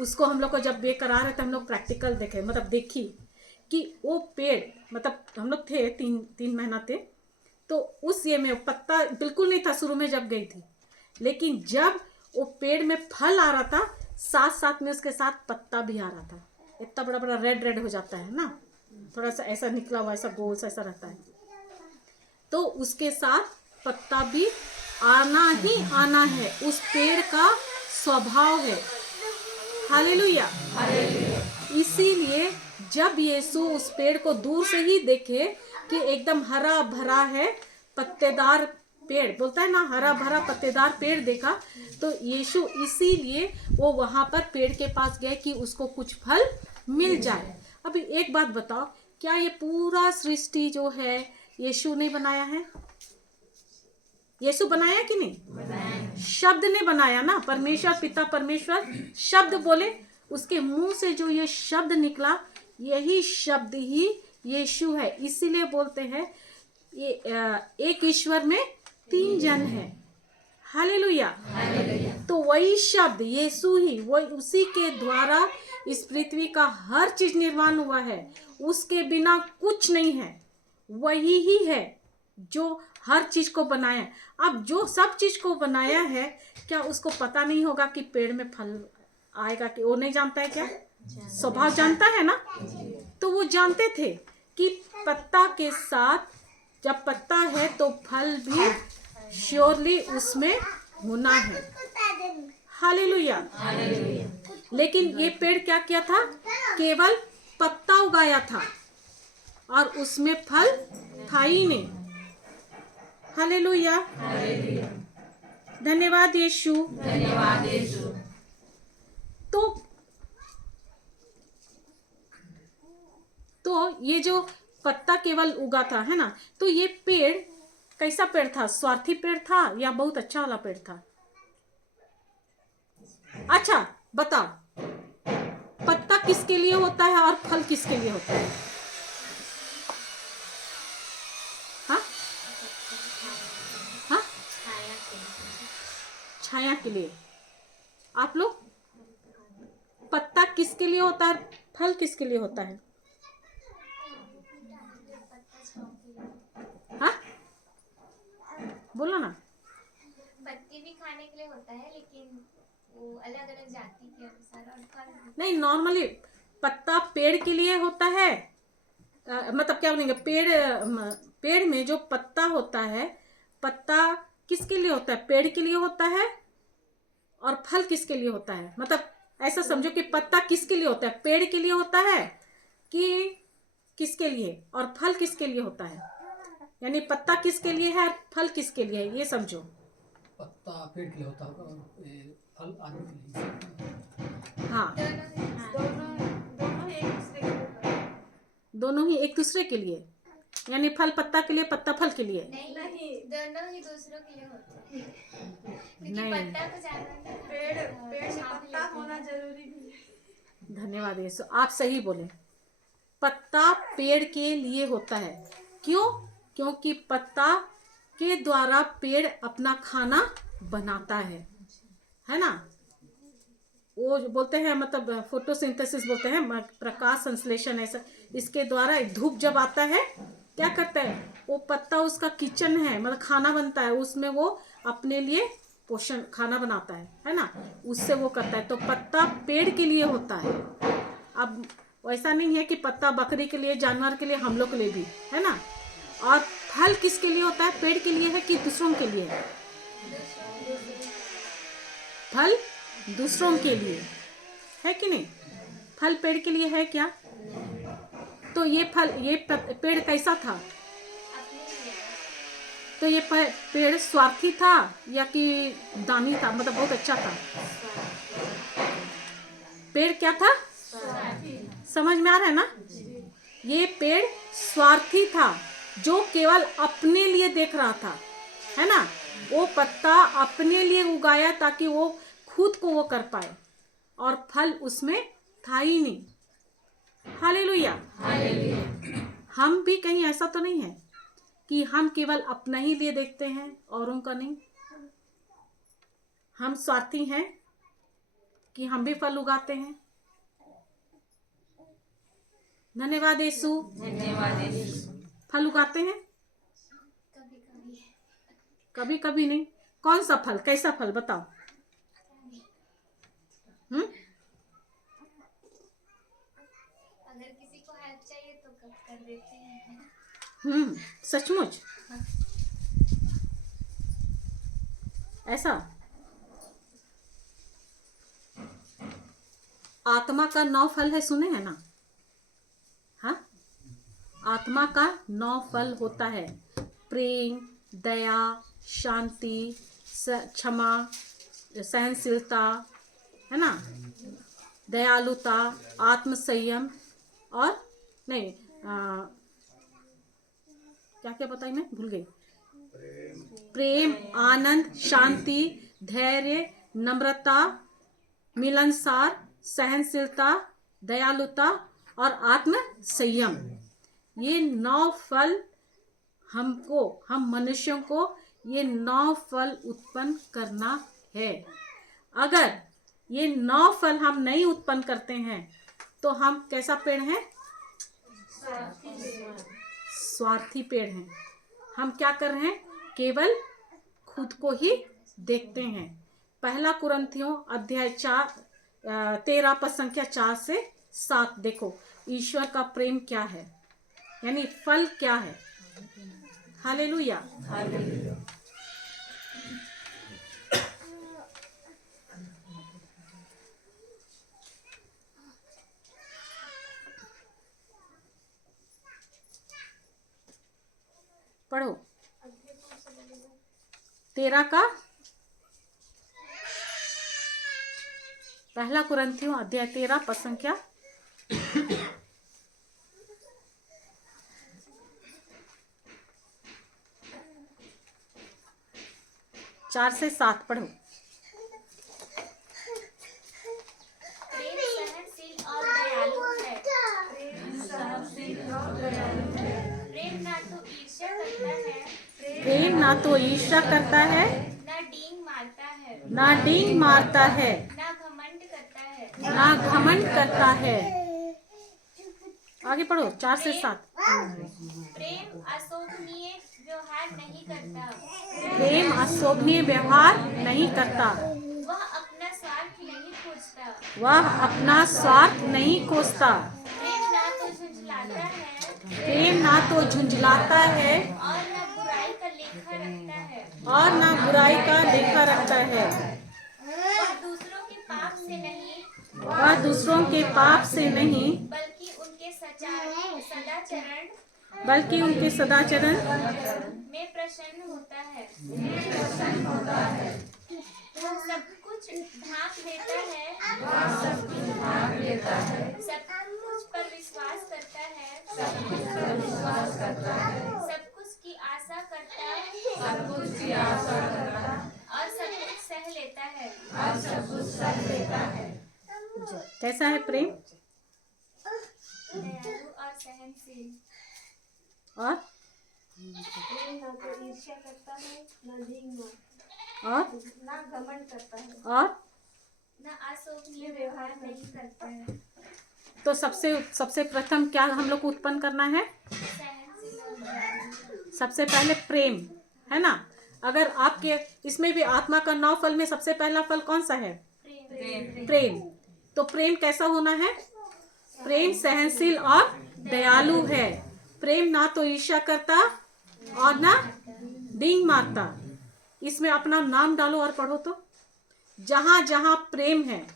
उसको हम लोग को जब बेकरार है तो हम लोग प्रैक्टिकल देखे, मतलब देखी कि वो पेड़, मतलब हम लोग थे तीन महीना थे, तो उस ये में पत्ता बिल्कुल नहीं था शुरू में जब गई थी, लेकिन जब वो पेड़ में फल आ रहा था साथ साथ में उसके साथ पत्ता भी आ रहा था। इतना बड़ा बड़ा रेड हो जाता है ना, थोड़ा सा ऐसा निकला हुआ, ऐसा गोल सा ऐसा रहता है, तो उसके साथ पत्ता भी आना ही आना है, उस पेड़ का स्वभाव है। हालेलुया। इसीलिए जब यीशु उस पेड़ को दूर से ही देखे कि एकदम हरा भरा है, पत्तेदार पेड़, बोलता है ना, हरा भरा पत्तेदार पेड़ देखा, तो यीशु इसीलिए वो वहां पर पेड़ के पास गए कि उसको कुछ फल मिल जाए। अभी एक बात बताओ, क्या ये पूरा सृष्टि जो है यीशु ने बनाया है? यीशु बनाया कि नहीं? बनाया। शब्द ने बनाया ना, परमेश्वर पिता परमेश्वर शब्द बोले, उसके मुंह से जो ये शब्द निकला, यही शब्द ही यीशु है। इसीलिए बोलते हैं ये एक ईश्वर में 3 जन है। हालेलुया। तो वही शब्द यीशु ही, वही उसी के द्वारा इस पृथ्वी का हर चीज निर्माण हुआ है, उसके बिना कुछ नहीं है। वही ही है जो हर चीज को बनाया। अब जो सब चीज को बनाया है, क्या उसको पता नहीं होगा कि पेड़ में फल आएगा? कि वो नहीं जानता है क्या? स्वभाव जानता है ना। तो वो जानते थे कि पत्ता के साथ जब पत्ता है तो फल भी श्योरली उसमें होना है। हालेलुया। लेकिन ये पेड़ क्या किया था? केवल पत्ता उगाया था और उसमें फल था ही नहीं। हालेलुया। हालेलुया। धन्यवाद यीशु। धन्यवाद यीशु। तो ये जो पत्ता केवल उगा था, है ना, तो ये पेड़ कैसा पेड़ था? स्वार्थी पेड़ था या बहुत अच्छा वाला पेड़ था? अच्छा बताओ, पत्ता किसके लिए होता है और फल किसके लिए होता है? हाँ हाँ, छाया के लिए। छाया के लिए। आप लोग, पत्ता किसके लिए होता है, फल किसके लिए होता है? पत्ता छाँव के लिए। हाँ, बोलो ना। पत्ती भी खाने के लिए होता है, लेकिन वो अलग अलग जाति के अनुसार, और फल भी। नहीं, नॉर्मली पत्ता पेड़ के लिए होता है। मतलब क्या बोलेंगे, पेड़ में जो पत्ता होता है, पत्ता किसके लिए होता है? पेड़ के लिए होता है। और फल किसके लिए होता है? मतलब ऐसा समझो कि पत्ता किसके लिए होता है? पेड़ के लिए होता है कि किसके लिए? और फल किसके लिए होता है? यानी पत्ता किसके लिए है और फल किसके लिए है, ये समझो। पत्ता पेड़ के लिए होता होगा और ये फल आदमी के लिए। हाँ, दोनों दोनों ही एक दूसरे के ऊपर। ही एक दूसरे के लिए, यानी फल पत्ता के लिए, पत्ता फल के लिए। नहीं, दोनों ही दूसरों के लिए होते हैं। क्योंकि नहीं। पत्ता तो जानवर नहीं पेड़ खाता है, पेड़ में छाँव भी पत्ता लेते होना हैं। जरूरी भी है। धन्यवाद यीशु, आप सही बोले। पत्ता पेड़ के लिए होता है। क्यों? क्योंकि पत्ता के द्वारा पेड़ अपना खाना बनाता है ना। वो जो बोलते हैं, मतलब फोटोसिंथेसिस बोलते हैं, प्रकाश संश्लेषण, ऐसा। इसके द्वारा धूप जब आता है, क्या करता है वो पत्ता, उसका किचन है, मतलब खाना बनता है, उसमें वो अपने लिए पोषण खाना बनाता है ना, उससे वो करता है। तो पत्ता पेड़ के लिए होता है। अब वैसा नहीं है कि पत्ता बकरी के लिए, जानवर के लिए, हम लोग के लिए भी, है ना। और फल किसके लिए होता है? पेड़ के लिए है कि दूसरों के लिए है? फल दूसरों के लिए है कि नहीं? फल पेड़ के लिए है क्या? तो ये पेड़ कैसा था? अपने लिए। तो ये पेड़ स्वार्थी था या कि दानी था, मतलब बहुत अच्छा था? पेड़ क्या था? समझ में आ रहा है ना? ये पेड़ स्वार्थी था, जो केवल अपने लिए देख रहा था, है ना। वो पत्ता अपने लिए उगाया ताकि वो खुद को वो कर पाए, और फल उसमें था ही नहीं। हालेलुया। हम भी कहीं ऐसा तो नहीं है कि हम केवल अपना ही लिए देखते हैं, औरों का नहीं? हम स्वार्थी हैं कि हम भी फल उगाते हैं? धन्यवाद यीशु। धन्यवाद यीशु। फल उगाते हैं कभी कभी। कभी कभी नहीं। कौन सा फल, कैसा फल बताओ? अगर किसी को हेल्प चाहिए तो कर देते हैं। सचमुच ऐसा? आत्मा का 9 फल है, सुने हैं ना? हाँ, आत्मा का 9 फल होता है। प्रेम, दया, शांति, क्षमा, सहनशीलता, है ना, दयालुता, आत्म संयम, और नहीं, क्या क्या बताई, मैं भूल गई। प्रेम, आनंद, शांति, धैर्य, नम्रता, मिलनसार, सहनशीलता, दयालुता और आत्म संयम। ये 9 फल हम मनुष्यों को ये 9 फल उत्पन्न करना है। अगर ये 9 फल हम नहीं उत्पन्न करते हैं तो हम कैसा पेड़ हैं? स्वार्थी पेड़ हैं। हम क्या कर रहे हैं? केवल खुद को ही देखते हैं। 1 कुरिन्थियों अध्याय 13 पद संख्या 4 से 7 देखो, ईश्वर का प्रेम क्या है, यानी फल क्या है। हालेलुया। पढ़ो। 13 का पहला कुरिन्थियों अध्याय 13 पद संख्या 4 से 7 पढ़ो। प्रेम सहनशील और दयालु है। प्रेम ना तो ईर्ष्या करता है, प्रेम ना तो ईर्ष्या करता है, ना डींग मारता है, ना डींग मारता है, ना घमंड करता है। ना घमंड करता है। आगे पढ़ो 4 से 7। प्रेम अशोभनीय व्यवहार नहीं करता, प्रेम अशोभनीय व्यवहार नहीं करता, वह अपना स्वार्थ नहीं खोजता। वह अपना स्वार्थ नहीं खोजता। प्रेम ना तो झुंझलाता है प्रेम ना तो झुंझलाता है और ना बुराई का लेखा रखता है। और ना बुराई का लेखा रखता है। वह दूसरों के पाप से नहीं, वह दूसरों के पाप से नहीं, बल्कि उनके सदाचरण में प्रसन्न होता है। वह सब कुछ ढांक लेता है, सब कुछ पर विश्वास करता है, सब कुछ की आशा करता है और सब कुछ सह लेता है। कैसा है प्रेम? दयालु और सहनशील। और प्रेम ना तो ईर्ष्या करता है, ना डींग मारता और है, ना घमंड करता है, और न अशोभनीय व्यवहार नहीं करता है। तो सबसे प्रथम क्या हम लोग को उत्पन्न करना है? सहनशील और दयालु। सबसे पहले प्रेम, है ना। अगर आपके इसमें भी आत्मा का 9 फल में सबसे पहला फल कौन सा है? प्रेम। प्रेम। तो प्रेम कैसा होना है? प्रेम सहनशील और दयालु है। प्रेम ना तो ईर्ष्या करता और ना डींग मारता। इसमें अपना नाम डालो और पढ़ो तो। जहां जहां प्रेम है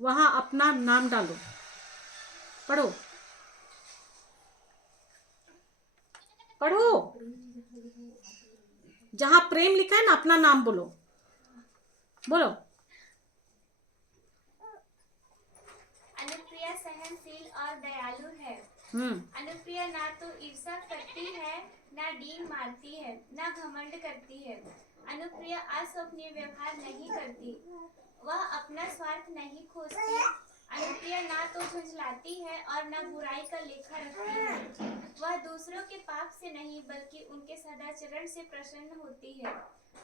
वहां अपना नाम डालो, पढ़ो पढ़ो। जहां प्रेम लिखा है ना अपना नाम बोलो, बोलो। अनुप्रिया सहनशील और दयालु है। हम्म। अनुप्रिया ना तो ईर्ष्या करती है, ना डींग मारती है, ना घमंड करती है। अनुप्रिया अशोभनीय व्यवहार नहीं करती, वह अपना स्वार्थ नहीं खोजती। अनुप्रिया ना तो झुंझलाती है और न बुराई का लेखा रखती है। वह दूसरों के पाप से नहीं बल्कि उनके सदाचरण से प्रसन्न होती है।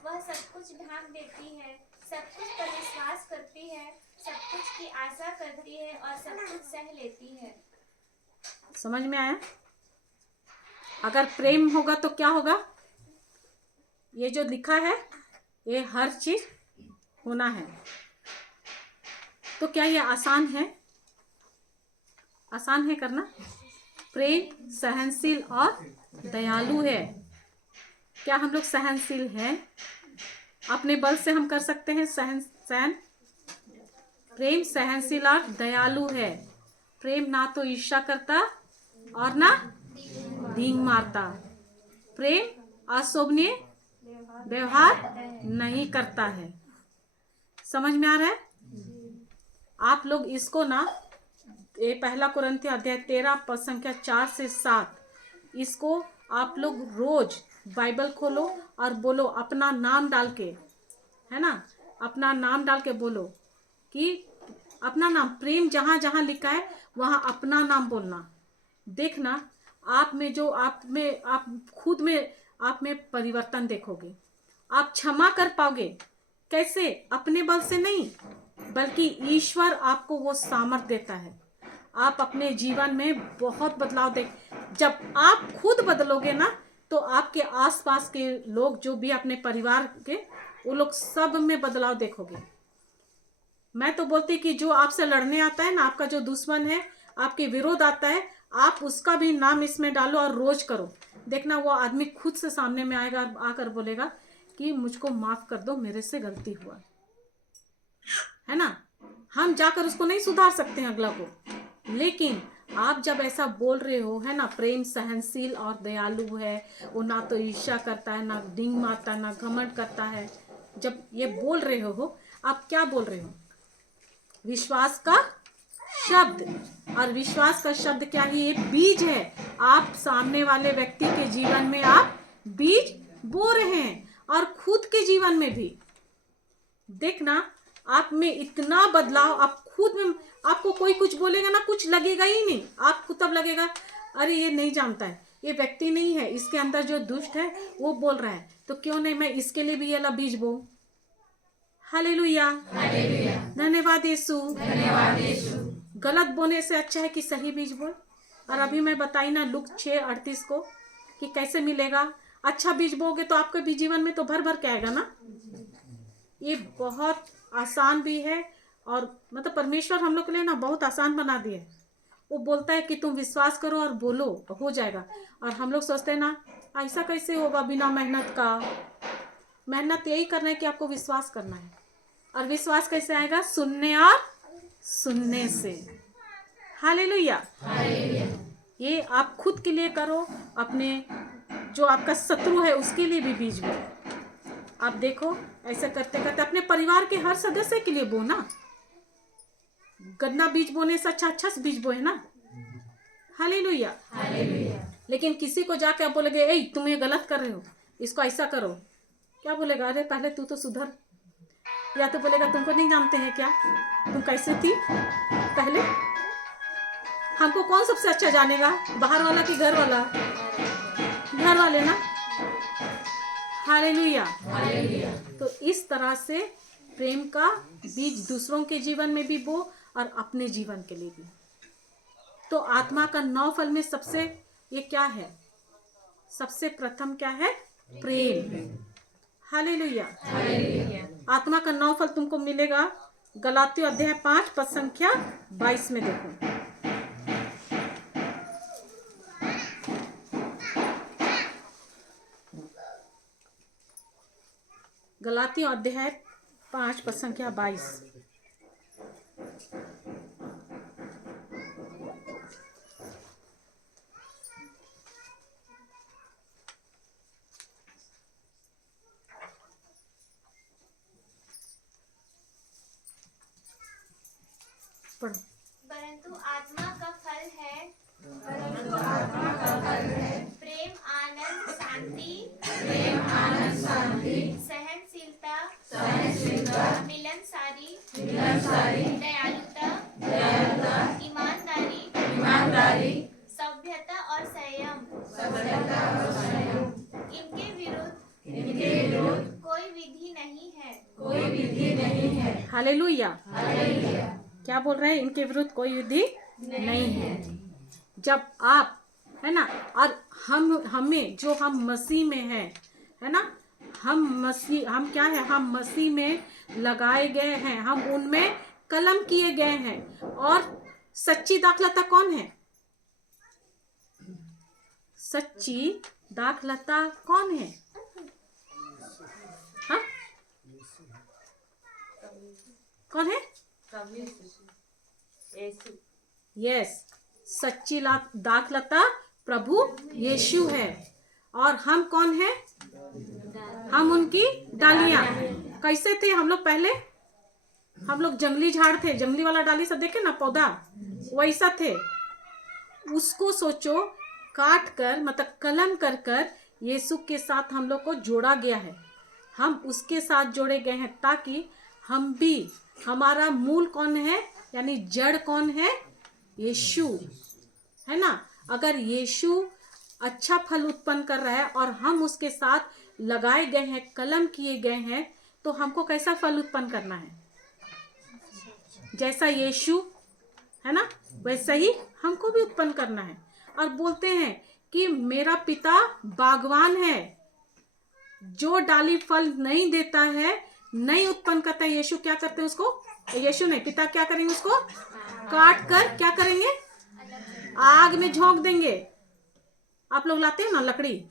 वह सब कुछ ढांक देती है, सब कुछ पर विश्वास करती है, सब कुछ की आशा करती है और सब कुछ सह लेती है। समझ में आया? अगर प्रेम होगा तो क्या होगा? ये जो लिखा है ये हर चीज होना है। तो क्या ये आसान है? आसान है करना? प्रेम सहनशील और दयालु है। क्या हम लोग सहनशील हैं? अपने बल से हम कर सकते हैं सहन? प्रेम सहनशील और दयालु है। प्रेम ना तो ईर्ष्या करता और ना डींग मारता। प्रेम अशोभनीय व्यवहार नहीं करता है। समझ में आ रहा है? आप लोग इसको ना, ये पहला कुरिन्थियों अध्याय 13 पद संख्या 4 से 7, इसको आप लोग रोज बाइबल खोलो और बोलो अपना नाम डाल के, है ना, अपना नाम डाल के बोलो कि अपना नाम, प्रेम जहां जहां लिखा है वहां अपना नाम बोलना। देखना आप में जो आप खुद में आप में परिवर्तन देखोगे। आप क्षमा कर पाओगे। कैसे? अपने बल से नहीं बल्कि ईश्वर आपको वो सामर्थ देता है। आप अपने जीवन में बहुत बदलाव देख, जब आप खुद बदलोगे ना तो आपके आसपास के लोग जो भी अपने परिवार के, वो लोग सब में बदलाव देखोगे। मैं तो बोलती कि जो आपसे लड़ने आता है ना, आपका जो दुश्मन है, आपके विरोध आता है, आप उसका भी नाम इसमें डालो और रोज करो। देखना वो आदमी खुद से सामने में आएगा, आकर बोलेगा कि मुझको माफ कर दो, मेरे से गलती हुआ, है ना। हम जाकर उसको नहीं सुधार सकते हैं अगला को, लेकिन आप जब ऐसा बोल रहे हो, है ना, प्रेम सहनशील और दयालु है, वो ना तो ईर्ष्या करता है, ना डिंग मारता है, ना घमंड करता है, जब ये बोल रहे हो, आप क्या बोल रहे हो? विश्वास का शब्द। और विश्वास का शब्द क्या है? ये बीज है। आप सामने वाले व्यक्ति के जीवन में आप बीज बो रहे हैं, और खुद के जीवन में भी देखना, आप में इतना बदलाव, आप खुद में, आपको कोई कुछ बोलेगा ना, कुछ लगेगा ही नहीं। आपको तब लगेगा अरे ये नहीं जानता है, ये व्यक्ति नहीं है, इसके अंदर जो दुष्ट है वो बोल रहा है, तो क्यों नहीं मैं इसके लिए भी ये वाला बीज बो। हालेलुया, धन्यवाद यीशु। गलत बोने से अच्छा है कि सही बीज बोल। और अभी मैं बताई ना लूक 6:38 को कि कैसे मिलेगा। अच्छा बीज बोगे तो आपके भी जीवन में तो भर भर के आएगा ना। ये बहुत आसान भी है, और मतलब परमेश्वर हम लोग के लिए ना बहुत आसान बना दिए। वो बोलता है कि तुम विश्वास करो और बोलो, हो जाएगा। और हम लोग सोचते हैं ना ऐसा कैसे होगा बिना मेहनत का। मेहनत यही करना है कि आपको विश्वास करना है। और विश्वास कैसे आएगा? सुनने और सुनने से। हालेलुया। ये आप खुद के लिए करो, अपने जो आपका शत्रु है उसके लिए भी बीज बो। आप देखो ऐसा करते करते अपने परिवार के हर सदस्य के लिए बो ना। गन्ना बीज बोने से अच्छा बीज बो है ना। हालेलुया। लेकिन किसी को जाके आप बोलोगे ए तुम ये गलत कर रहे हो, इसको ऐसा करो, क्या बोलेगा? अरे पहले तू तो सुधर। या तो बोलेगा तुमको नहीं जानते हैं क्या, तुम कैसे थी पहले। हमको कौन सबसे अच्छा जानेगा, बाहर वाला कि घर वाला? घर वाले ना। हालेलुया। तो इस तरह से प्रेम का बीज दूसरों के जीवन में भी बो और अपने जीवन के लिए भी। तो आत्मा का 9 फल में सबसे ये क्या है? सबसे प्रथम क्या है? प्रेम। हालेलुया। आत्मा का 9 फल तुमको मिलेगा गलातियों अध्याय 5 पद संख्या 22 में। देखो गलातियों अध्याय 5 पद संख्या 22। पढ़ो। परंतु आत्मा का फल है प्रेम, आनंद, शांति, सहनशीलता, मिलनसारी, दयालुता, ईमानदारी, सभ्यता और संयम। इनके विरुद्ध कोई विधि नहीं है। हालेलुया। क्या बोल रहे हैं? इनके विरुद्ध कोई विधि नहीं है। जब आप, है ना, और हमें जो हम मसीह में है ना, हम क्या है? हम मसीह में लगाए गए हैं, हम उनमें कलम किए गए हैं। और सच्ची दाखलता कौन है? सच्ची दाखलता कौन है? हाँ, कौन है? यस, सच्ची दाखलता प्रभु यीशु है। और हम कौन है? हम उनकी डालियां। कैसे थे हम लोग पहले? हम लोग जंगली झाड़ थे, जंगली वाला डाली सब देखे ना, पौधा वैसा थे। उसको सोचो, काट कर मतलब कलम कर कर यीशु के साथ हम लोग को जोड़ा गया है। हम उसके साथ जोड़े गए हैं ताकि हम भी, हमारा मूल कौन है, यानी जड़ कौन है? यीशु, है ना। अगर यीशु अच्छा फल उत्पन्न कर रहा है और हम उसके साथ लगाए गए हैं, कलम किए गए हैं, तो हमको कैसा फल उत्पन्न करना है? जैसा यीशु है ना, वैसा ही हमको भी उत्पन्न करना है। और बोलते हैं कि मेरा पिता बागवान है, जो डाली फल नहीं देता है, नहीं उत्पन्न करता है, यीशु क्या करते हैं उसको? यीशु नहीं, पिता क्या करेंगे? उसको काट कर क्या करेंगे? आग में झोंक देंगे। आप लोग लाते हैं ना लकड़ी,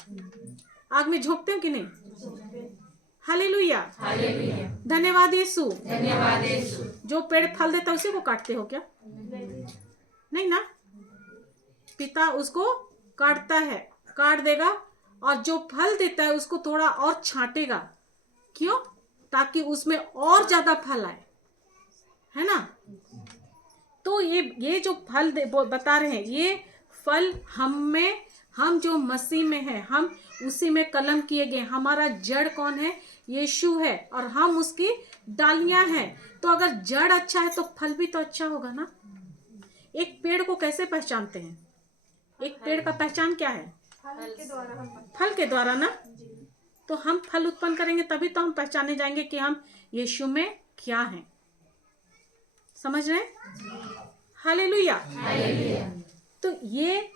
आग में झोंकते हो कि नहीं? हालेलुया। धन्यवाद यीशु। जो पेड़ फल देता है उसी को काटते हो क्या? नहीं ना। पिता उसको काट देगा, और जो फल देता है उसको थोड़ा और छांटेगा। क्यों? ताकि उसमें और ज्यादा फल आए, है ना। तो ये जो फल बता रहे हैं, ये फल हम जो मसीह में है, हम उसी में कलम किए गए। हमारा जड़ कौन है? यीशु है, और हम उसकी डालियां हैं। तो अगर जड़ अच्छा है तो फल भी तो अच्छा होगा ना। एक पेड़ को कैसे पहचानते हैं? एक पेड़ का पहचान क्या है? फल के द्वारा ना। तो हम फल उत्पन्न करेंगे तभी तो हम पहचाने जाएंगे कि हम यीशु में क्या हैं। समझ रहे हैं? हालेलुया। तो ये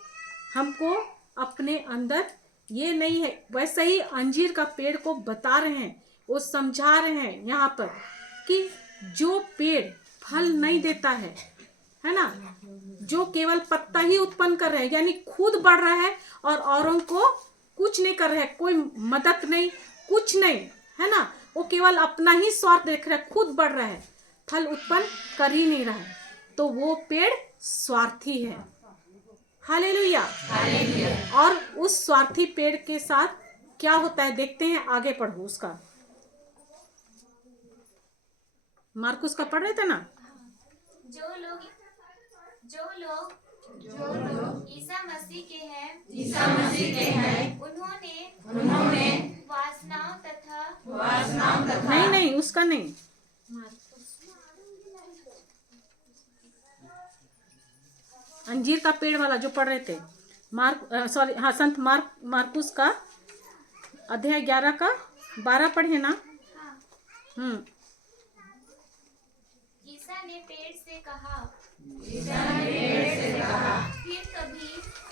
हमको अपने अंदर, ये नहीं है। वैसे ही अंजीर का पेड़ को बता रहे हैं, वो समझा रहे हैं यहाँ पर कि जो पेड़ फल नहीं देता है ना, जो केवल पत्ता ही उत्पन्न कर रहा है, यानी खुद बढ़ रहा है और औरों को कुछ नहीं कर रहा है, कोई मदद नहीं, कुछ नहीं, है ना, वो केवल अपना ही स्वार्थ देख रहा है, खुद बढ़ रहा है, फल उत्पन्न कर ही नहीं रहा है, तो वो पेड़ स्वार्थी है। हालेलुया। और उस स्वार्थी पेड़ के साथ क्या होता है देखते हैं, आगे पढ़ो उसका। मार्कुस का पढ़ रहे थे ना। जो लोग ईसा मसीह के हैं, उन्होंने वासनाओं तथा नहीं उसका नहीं, अंजीर का पेड़ वाला जो पढ़ रहे थे, संत मार्कुस का अध्याय 11 का 12 पढ़े ना। ईसा ने पेड़ से कहा,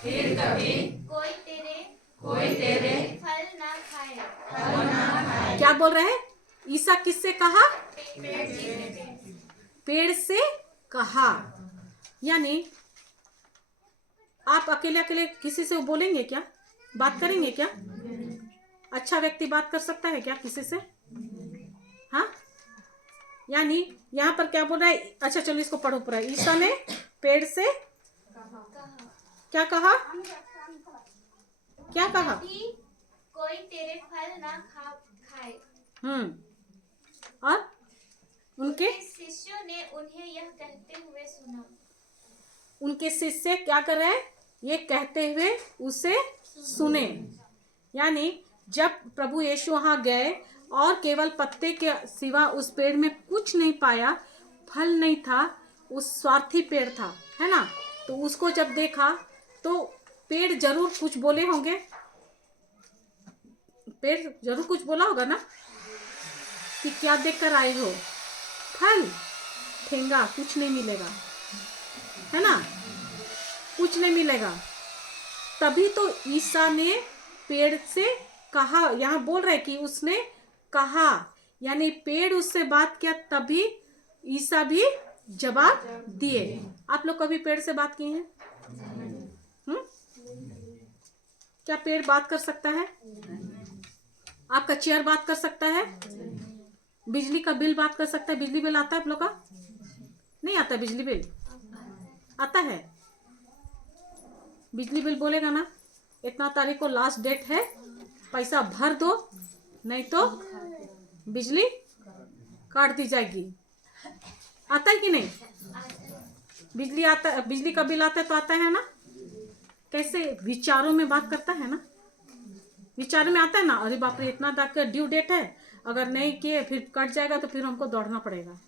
फिर कभी कोई तेरे फल ना खाए। क्या बोल रहे हैं? ईसा किससे कहा? पेड़ से कहा। यानी आप अकेले किसी से बोलेंगे क्या? बात करेंगे क्या? अच्छा व्यक्ति बात कर सकता है क्या किसी से? हाँ, यानी यहाँ पर क्या बोल रहा है? अच्छा चलो इसको पढ़ो पूरा। ईसा ने पेड़ से क्या कहा? क्या कहा? कोई तेरे फल ना खाए। और उनके शिष्यों ने उन्हें यह कहते हुए सुना। उनके शिष्य क्या कर रहे हैं? ये कहते हुए उसे सुने। यानी जब प्रभु यीशु वहां गए और केवल पत्ते के सिवा उस पेड़ में कुछ नहीं पाया, फल नहीं था, उस स्वार्थी पेड़ था, है ना, तो उसको जब देखा तो पेड़ जरूर कुछ बोले होंगे, पेड़ जरूर कुछ बोला होगा ना कि क्या देखकर आए हो? फल, ठेंगा, कुछ नहीं मिलेगा, है ना, कुछ नहीं मिलेगा। तभी तो ईसा ने पेड़ से कहा, यहाँ बोल रहे कि उसने कहा, यानी पेड़ उससे बात किया, तभी ईसा भी जवाब दिए। आप लोग कभी पेड़ से बात किए हैं? क्या पेड़ बात कर सकता है? आपका चेयर बात कर सकता है? बिजली का बिल बात कर सकता है? बिजली बिल आता है आप लोग का? नहीं आता बिजली बिल? आता है। बिजली बिल बोलेगा ना, इतना तारीख को लास्ट डेट है, पैसा भर दो, नहीं तो बिजली काट दी जाएगी। आता है कि नहीं? बिजली का बिल आता है तो आता है ना। कैसे विचारों में बात करता है ना, विचारों में आता है ना, अरे बाप रे इतना तक ड्यू डेट है, अगर नहीं किए फिर कट जाएगा तो फिर हमको दौड़ना पड़ेगा,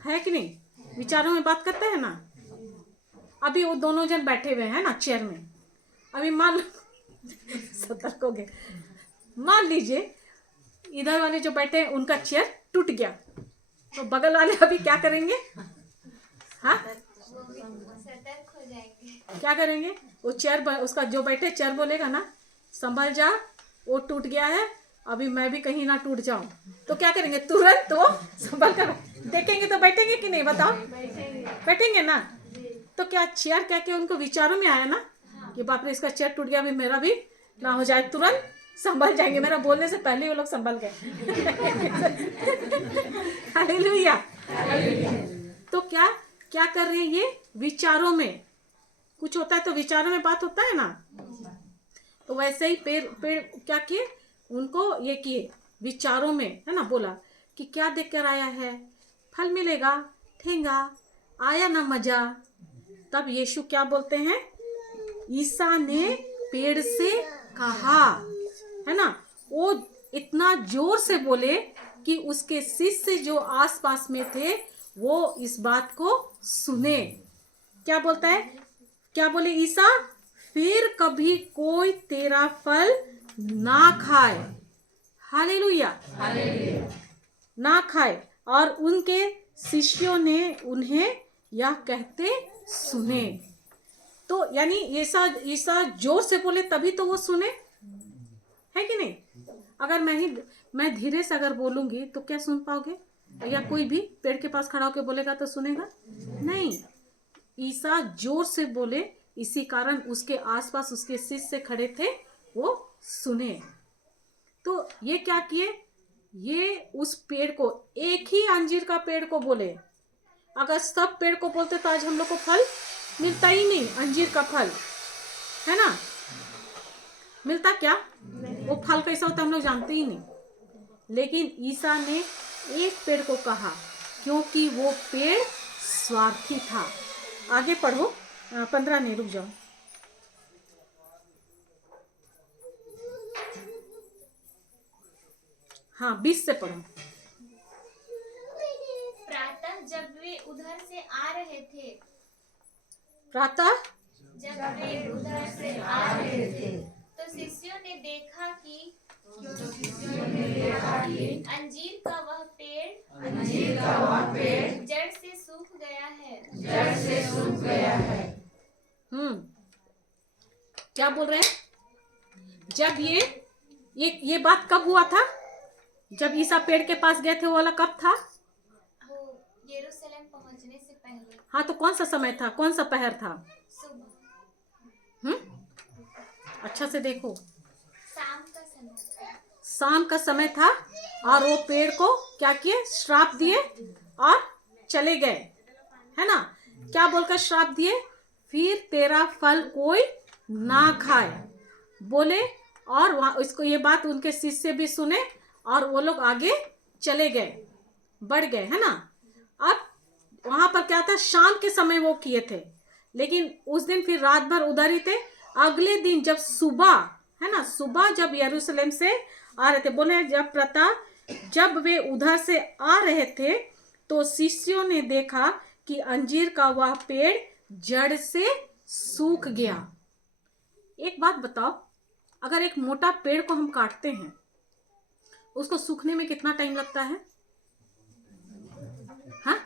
है कि नहीं? विचारों में बात करता है ना। अभी वो दोनों जन बैठे हुए हैं ना चेयर में, अभी मान सतर्क हो गए, मान लीजिए इधर वाले जो बैठे हैं उनका चेयर टूट गया, तो बगल वाले अभी क्या करेंगे? हाँ, सतर्क हो जाएंगे। क्या करेंगे? वो चेयर, उसका जो बैठे चेयर बोलेगा ना, संभल जा, वो टूट गया है, अभी मैं भी कहीं ना टूट जाऊं, तो क्या करेंगे? तुरंत तो संभल कर देखेंगे, तो बैठेंगे कि नहीं? बताओ, बैठेंगे ना। तो क्या चेयर कह के उनको विचारों में आया ना कि बाप रे इसका चेयर टूट गया, अभी मेरा भी ना हो जाए, तुरंत संभल जाएंगे। मेरा बोलने से पहले वो लोग संभल गए। हालेलुया। तो क्या कर रहे हैं ये? विचारों में कुछ होता है तो विचारों में बात होता है ना, तो वैसे ही पेड़ पेड़ क्या किए, उनको ये किए विचारों में, है ना, बोला कि क्या देख कर आया है, फल मिलेगा, ठेंगा, आया ना मजा। तब यीशु क्या बोलते हैं, ईसा ने पेड़ से कहा, है ना, वो इतना जोर से बोले कि उसके शिष्य जो आसपास में थे वो इस बात को सुने। क्या बोलता है, क्या बोले ईसा, फिर कभी कोई तेरा फल ना खाए, हालेलुया, ना खाए। और उनके शिष्यों ने उन्हें यह कहते सुने। तो यानी ईसा जोर से बोले तभी तो वो सुने, है कि नहीं। अगर मैं धीरे से अगर बोलूंगी तो क्या सुन पाओगे, या कोई भी पेड़ के पास खड़ा होकर बोलेगा तो सुनेगा नहीं। ईसा जोर से बोले, इसी कारण उसके आसपास उसके शिष्य खड़े थे, वो सुने। तो ये क्या किए, ये उस पेड़ को, एक ही अंजीर का पेड़ को बोले। अगर सब पेड़ को बोलते तो आज हम लोग को फल मिलता ही नहीं, अंजीर का फल, है ना, मिलता क्या, वो फल कैसा होता हम लोग जानते ही नहीं। लेकिन ईसा ने एक पेड़ को कहा क्योंकि वो पेड़ स्वार्थी था। आगे पढ़ो, 15 नहीं, रुक जाओ, हाँ 20 से पढ़ो। प्रातः जब वे उधर से आ रहे थे, प्रातः जब वे उधर से आ रहे थे तो शिष्यों ने देखा कि अंजीर का वह पेड़ जड़ से सूख गया है। क्या बोल रहे हैं, जब ये बात कब हुआ था, जब ईसा पेड़ के पास गए थे, वो वाला कब था, वो यरूशलेम पहुंचने से पहले। हाँ, तो कौन सा समय था, कौन सा पहर था, सुबह, अच्छा से देखो, शाम का समय था। और वो पेड़ को क्या किए, श्राप दिए और चले गए, है ना। क्या बोलकर श्राप दिए, फिर तेरा फल कोई ना खाए बोले। और वहाँ इसको, ये बात उनके शिष्य भी सुने और वो लोग आगे चले गए, बढ़ गए, है ना। अब वहां पर क्या था, शाम के समय वो किए थे, लेकिन उस दिन फिर रात भर उधर ही थे। अगले दिन जब सुबह, है ना, सुबह जब यरूशलेम से आ रहे थे, बोले जब वे उधर से आ रहे थे तो शिष्यों ने देखा कि अंजीर का वह पेड़ जड़ से सूख गया। एक बात बताओ, अगर एक मोटा पेड़ को हम काटते हैं, उसको सूखने में कितना टाइम लगता है, हाँ,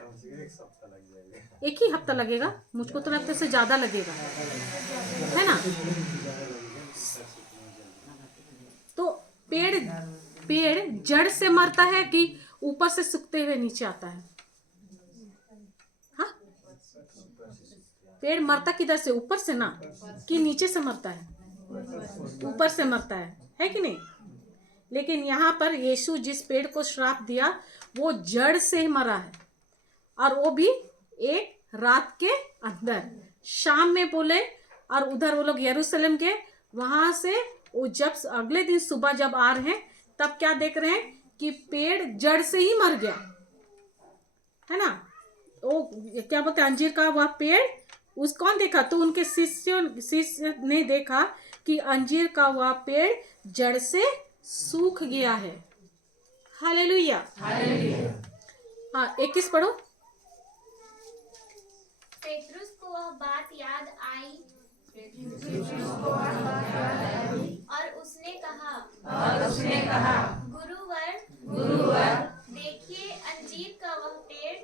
एक ही हफ्ता लगेगा, मुझको तो लगता है इससे ज्यादा लगेगा, है ना। तो पेड़ जड़ से मरता है कि ऊपर से सूखते हुए नीचे आता है, हाँ, पेड़ मरता किधर से, ऊपर से ना, कि नीचे से मरता है, ऊपर से मरता है कि नहीं। लेकिन यहाँ पर यीशु जिस पेड़ को श्राप दिया वो जड़ से ही मरा है, और वो भी एक रात के अंदर, शाम में बोले। और उधर वो लोग यरूशलेम के वहां से वो जब अगले दिन सुबह जब आ रहे हैं, तब क्या देख रहे हैं कि पेड़ जड़ से ही मर गया, है ना। वो क्या बोलते हैं, अंजीर का वह पेड़, उस कौन देखा, तो उनके शिष्य ने देखा कि अंजीर का वह पेड़ जड़ से सूख गया है। हालेलुया, हाँ 21 पढ़ो। पेट्रुस को वह बात याद आई और उसने कहा, गुरुवर, देखिए अंजीर का वह पेड़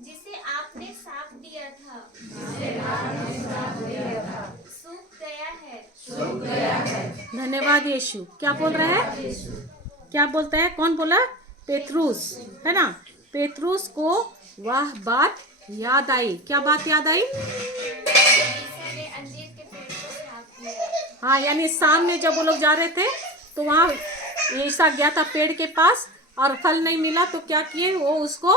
जिसे आपने साफ दिया था सूख गया है। धन्यवाद यीशु। क्या बोल रहा है, क्या बोलता है, कौन बोला, पेट्रुस, है ना। पेट्रुस को वह बात याद आई। क्या बात याद आई, अंजीर के पेड़ को साफ किया। हाँ, यानी शाम में जब वो लोग जा रहे थे तो वहाँ ईसा गया था पेड़ के पास और फल नहीं मिला, तो क्या किए, वो उसको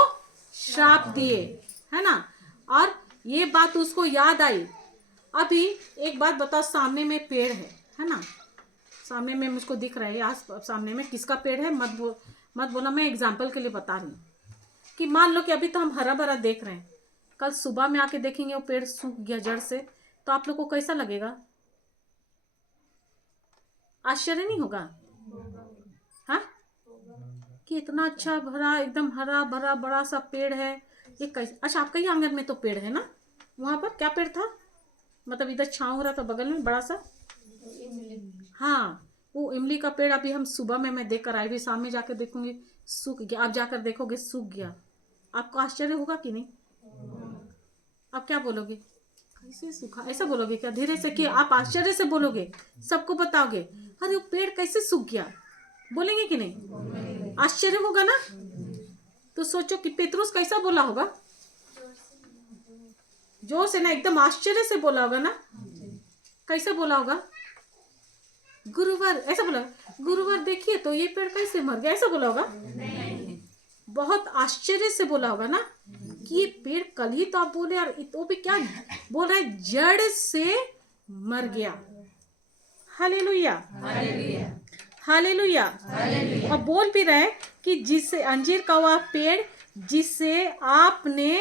श्राप दिए, है ना। और ये बात उसको याद आई। अभी एक बात बताओ, सामने में पेड़ है ना, सामने में मुझको दिख रहा है, आज सामने में किसका पेड़ है मत बोला, मैं एग्जाम्पल के लिए बता रही हूँ कि मान लो कि अभी तो हम हरा भरा देख रहे हैं, कल सुबह में आके देखेंगे वो पेड़ सूख गया जड़ से, तो आप लोग को कैसा लगेगा? आश्चर्य नहीं होगा? हाँ, कि इतना अच्छा भरा एकदम हरा भरा बड़ा सा पेड़ है, ये कैसे? अच्छा, आपका ही आंगन में तो पेड़ है ना, वहां पर क्या पेड़ था? मतलब इधर छाँव हो रहा था बगल में बड़ा सा, हाँ वो इमली का पेड़। अभी हम सुबह में मैं देख कर आई, भी शाम में जाकर देखूंगी सूख गया, आप जाकर देखोगे सूख गया, आपको आश्चर्य होगा कि नहीं? आप क्या बोलोगे? कैसे सूखा, ऐसा बोलोगे क्या धीरे से? कि आप आश्चर्य से बोलोगे, सबको बताओगे अरे वो पेड़ कैसे सूख गया, बोलेंगे कि नहीं? आश्चर्य होगा ना। तो सोचो कि पेतरुस कैसा बोला होगा, जोर से ना, एकदम आश्चर्य से बोला होगा ना। कैसे बोला होगा? गुरुवार, ऐसा बोला, गुरुवार देखिए तो ये पेड़ कैसे मर गया, ऐसा बोला होगा? बहुत आश्चर्य से बोला होगा ना कि ये पेड़ कल ही तो आप बोले यार, तो भी क्या बोल रहा है, जड़ से मर गया। Hallelujah, hallelujah. और बोल भी रहे कि जिससे अंजीर का वह पेड़ जिसे आपने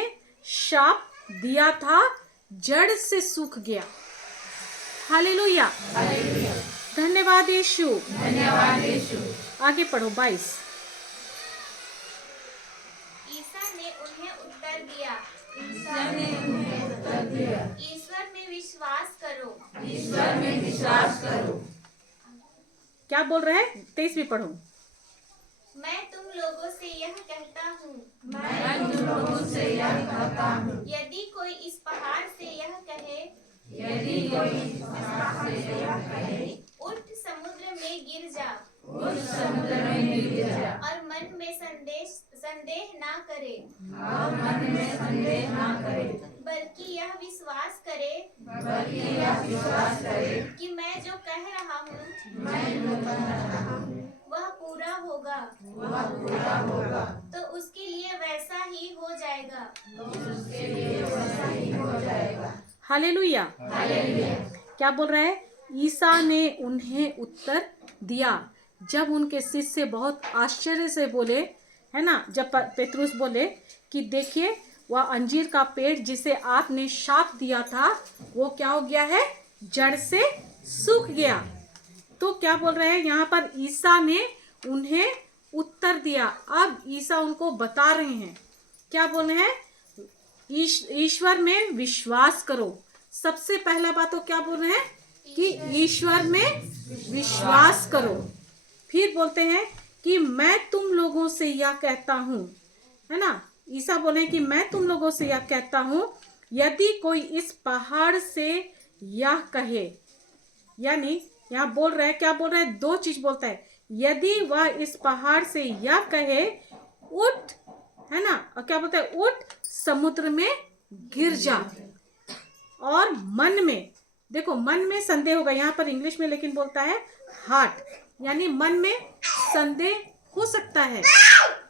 शाप दिया था जड़ से सूख गया। हालेलुया, धन्यवाद यीशु, धन्यवाद यीशु। आगे पढ़ो 22। ईसा ने उन्हें उत्तर दिया, ईसा ने उन्हें उत्तर दिया, ईश्वर में विश्वास करो। ईश्वर में विश्वास करो। क्या बोल रहे हैं? 23 भी पढ़ो। मैं तुम लोगों से यह कहता हूँ, मैं तुम लोगों से यह कहता हूँ, यदि कोई इस पहाड़ से यह कहे, यदि कोई इस पहाड़ से यह कहे, उठ समुद्र में गिर जा, उस समुद्र में गिर जा, और मन में संदेह ना करे, और मन में संदेह ना करे, बल्कि यह विश्वास करे बल्कि यह विश्वास करे कि मैं जो कह रहा हूँ मैं जो कह रहा हूँ वह पूरा होगा, वह पूरा होगा, तो उसके लिए वैसा ही हो जाएगा। तो उसके लिए वैसा ही हो जाएगा। हालेलुया। हालेलुया। क्या बोल रहा है? ईसा ने उन्हें उत्तर दिया। जब उनके शिष्य बहुत आश्चर्य से बोले, है ना, जब पेतरुस बोले कि देखिए वह अंजीर का पेड़ जिसे आपने शाप दिया था वो क्या हो गया है, जड़ से सूख गया। तो क्या बोल रहे हैं यहाँ पर? ईसा ने उन्हें उत्तर दिया। अब ईसा उनको बता रहे हैं, क्या बोल रहे हैं? ईश्वर में विश्वास करो। सबसे पहला बात तो क्या बोल रहे हैं कि ईश्वर में विश्वास करो। फिर बोलते हैं कि मैं तुम लोगों से यह कहता हूँ, है ना, ईसा बोले कि मैं तुम लोगों से यह कहता हूँ, यदि कोई इस पहाड़ से यह कहे, यानी यहाँ बोल रहे हैं, क्या बोल रहे हैं? दो चीज बोलता है, यदि वह इस पहाड़ से यह कहे उठ, है ना, और क्या बोलता है? उठ समुद्र में गिर जा, और मन में, देखो मन में संदेह होगा यहाँ पर इंग्लिश में, लेकिन बोलता है हार्ट, यानी मन में संदेह हो सकता है,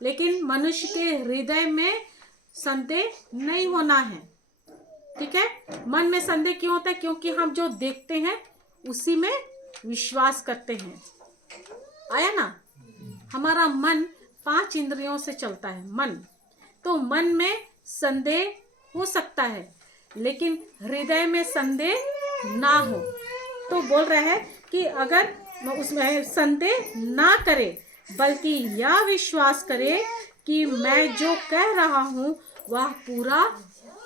लेकिन मनुष्य के हृदय में संदेह नहीं होना है। ठीक है? मन में संदेह क्यों होता है? क्योंकि हम जो देखते हैं उसी में विश्वास करते हैं। आया ना? हमारा मन 5 इंद्रियों से चलता है, मन। तो मन में संदेह हो सकता है, लेकिन हृदय में संदेह ना हो। तो बोल रहा है कि अगर उसमें संदेह ना करे, बल्कि यह विश्वास करे कि मैं जो कह रहा हूँ वह पूरा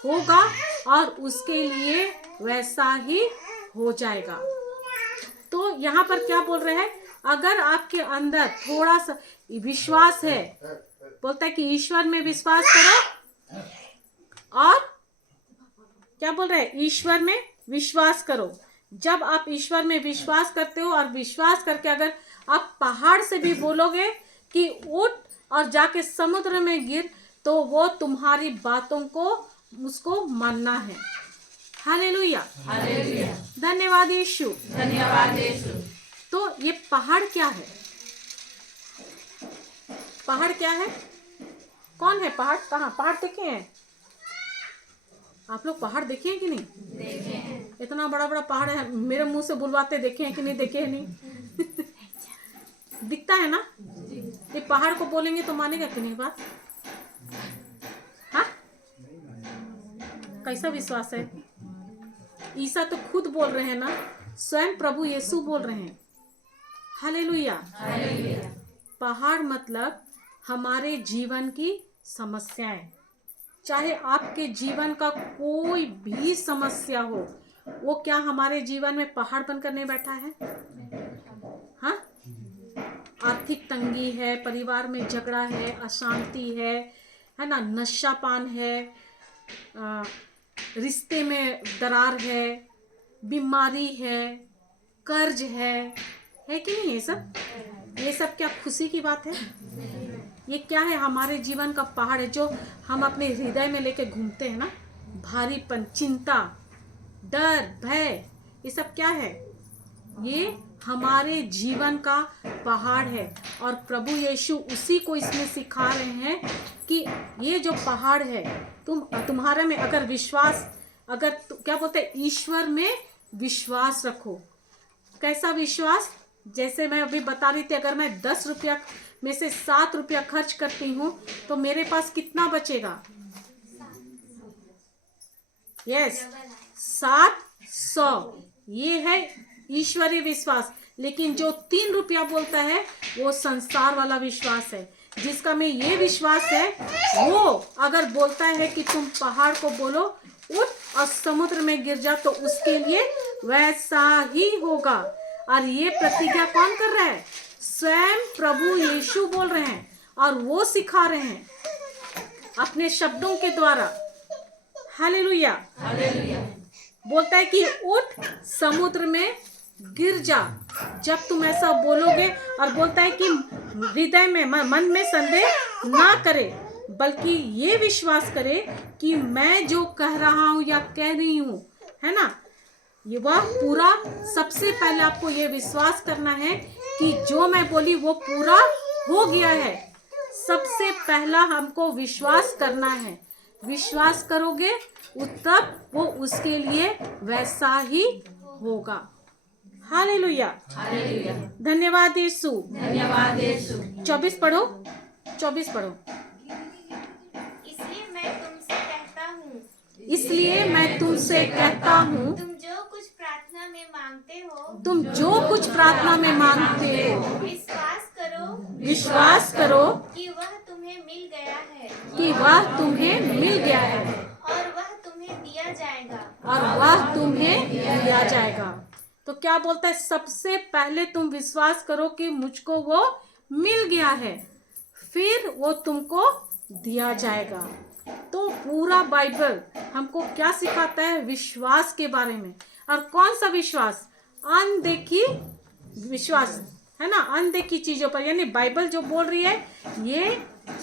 होगा, और उसके लिए वैसा ही हो जाएगा। तो यहाँ पर क्या बोल रहे हैं? अगर आपके अंदर थोड़ा सा विश्वास है, बोलता है कि ईश्वर में विश्वास करो, और क्या बोल रहे हैं? ईश्वर में विश्वास करो। जब आप ईश्वर में विश्वास करते हो, और विश्वास करके अगर आप पहाड़ से भी बोलोगे कि उठ और जाके समुद्र में गिर, तो वो तुम्हारी बातों को उसको मानना है। Hallelujah, hallelujah. धन्यवाद यीशु, धन्यवाद यीशु। तो ये पहाड़ क्या है? पहाड़ क्या है? कौन है पहाड़? कहाँ पहाड़ देखे हैं आप लोग पहाड़ देखे हैं कि नहीं? देखे हैं। इतना बड़ा बड़ा पहाड़ है, मेरे मुंह से बुलवाते देखे हैं कि नहीं देखे हैं? नहीं दिखता है ना? ये पहाड़ को बोलेंगे तो मानेगा कि नहीं बात? हाँ, कैसा विश्वास है? ईसा तो खुद बोल रहे हैं ना, स्वयं प्रभु यीशु बोल रहे हैं। हालेलुया। पहाड़ मतलब हमारे जीवन की समस्याएं। चाहे आपके जीवन का कोई भी समस्या हो, वो क्या हमारे जीवन में पहाड़ बनकर नहीं बैठा है? हाँ, आर्थिक तंगी है, परिवार में झगड़ा है, अशांति है ना, नशापान है, रिश्ते में दरार है, बीमारी है, कर्ज है कि नहीं? ये सब क्या खुशी की बात है? ये क्या है? हमारे जीवन का पहाड़ है जो हम अपने हृदय में लेके घूमते हैं ना। भारीपन, चिंता, डर, भय, ये सब क्या है? ये हमारे जीवन का पहाड़ है। और प्रभु यीशु उसी को इसमें सिखा रहे हैं कि ये जो पहाड़ है, तुम्हारे में अगर विश्वास, अगर क्या बोलते हैं, ईश्वर में विश्वास रखो। कैसा विश्वास? जैसे मैं अभी बता रही थी, अगर मैं 10 रुपया में से 7 रुपया खर्च करती हूँ तो मेरे पास कितना बचेगा? यस, 700। ये है ईश्वरीय विश्वास। लेकिन जो 3 रुपया बोलता है वो संसार वाला विश्वास है। जिसका में ये विश्वास है, वो अगर बोलता है कि तुम पहाड़ को बोलो उठ और समुद्र में गिर जा, तो उसके लिए वैसा ही होगा। और ये प्रतिज्ञा कौन कर रहा है? स्वयं प्रभु यीशु बोल रहे हैं और वो सिखा रहे हैं अपने शब्दों के द्वारा। हालेलुया। बोलता है कि उठ समुद्र में गिर जा। जब तुम ऐसा बोलोगे, और बोलता है कि हृदय में, मन में संदेह ना करे, बल्कि ये विश्वास करे कि मैं जो कह रहा हूं या कह रही हूं, है ना, ये वह पूरा। सबसे पहले आपको ये विश्वास करना है कि जो मैं बोली वो पूरा हो गया है। सबसे पहला हमको विश्वास करना है। विश्वास करोगे तब वो उसके लिए वैसा ही होगा। हालेलुया। धन्यवाद यीशु। 24 पढ़ो, 24 पढ़ो। इसलिए मैं तुमसे कहता हूँ, इसलिए मैं तुमसे कहता हूँ, तुम जो कुछ प्रार्थना में मांगते हो, तुम जो कुछ प्रार्थना में मांगते हो, विश्वास करो कि वह तुम्हें मिल गया है, कि वह तुम्हें मिल गया है, और वह तुम्हें दिया जाएगा। और वह तुम्हें दिया जाएगा। तो क्या बोलता है? सबसे पहले तुम विश्वास करो कि मुझको वो मिल गया है, फिर वो तुमको दिया जाएगा। तो पूरा बाइबल हमको क्या सिखाता है? विश्वास के बारे में। और कौन सा विश्वास? अनदेखी विश्वास, है ना, अनदेखी चीजों पर। यानी बाइबल जो बोल रही है ये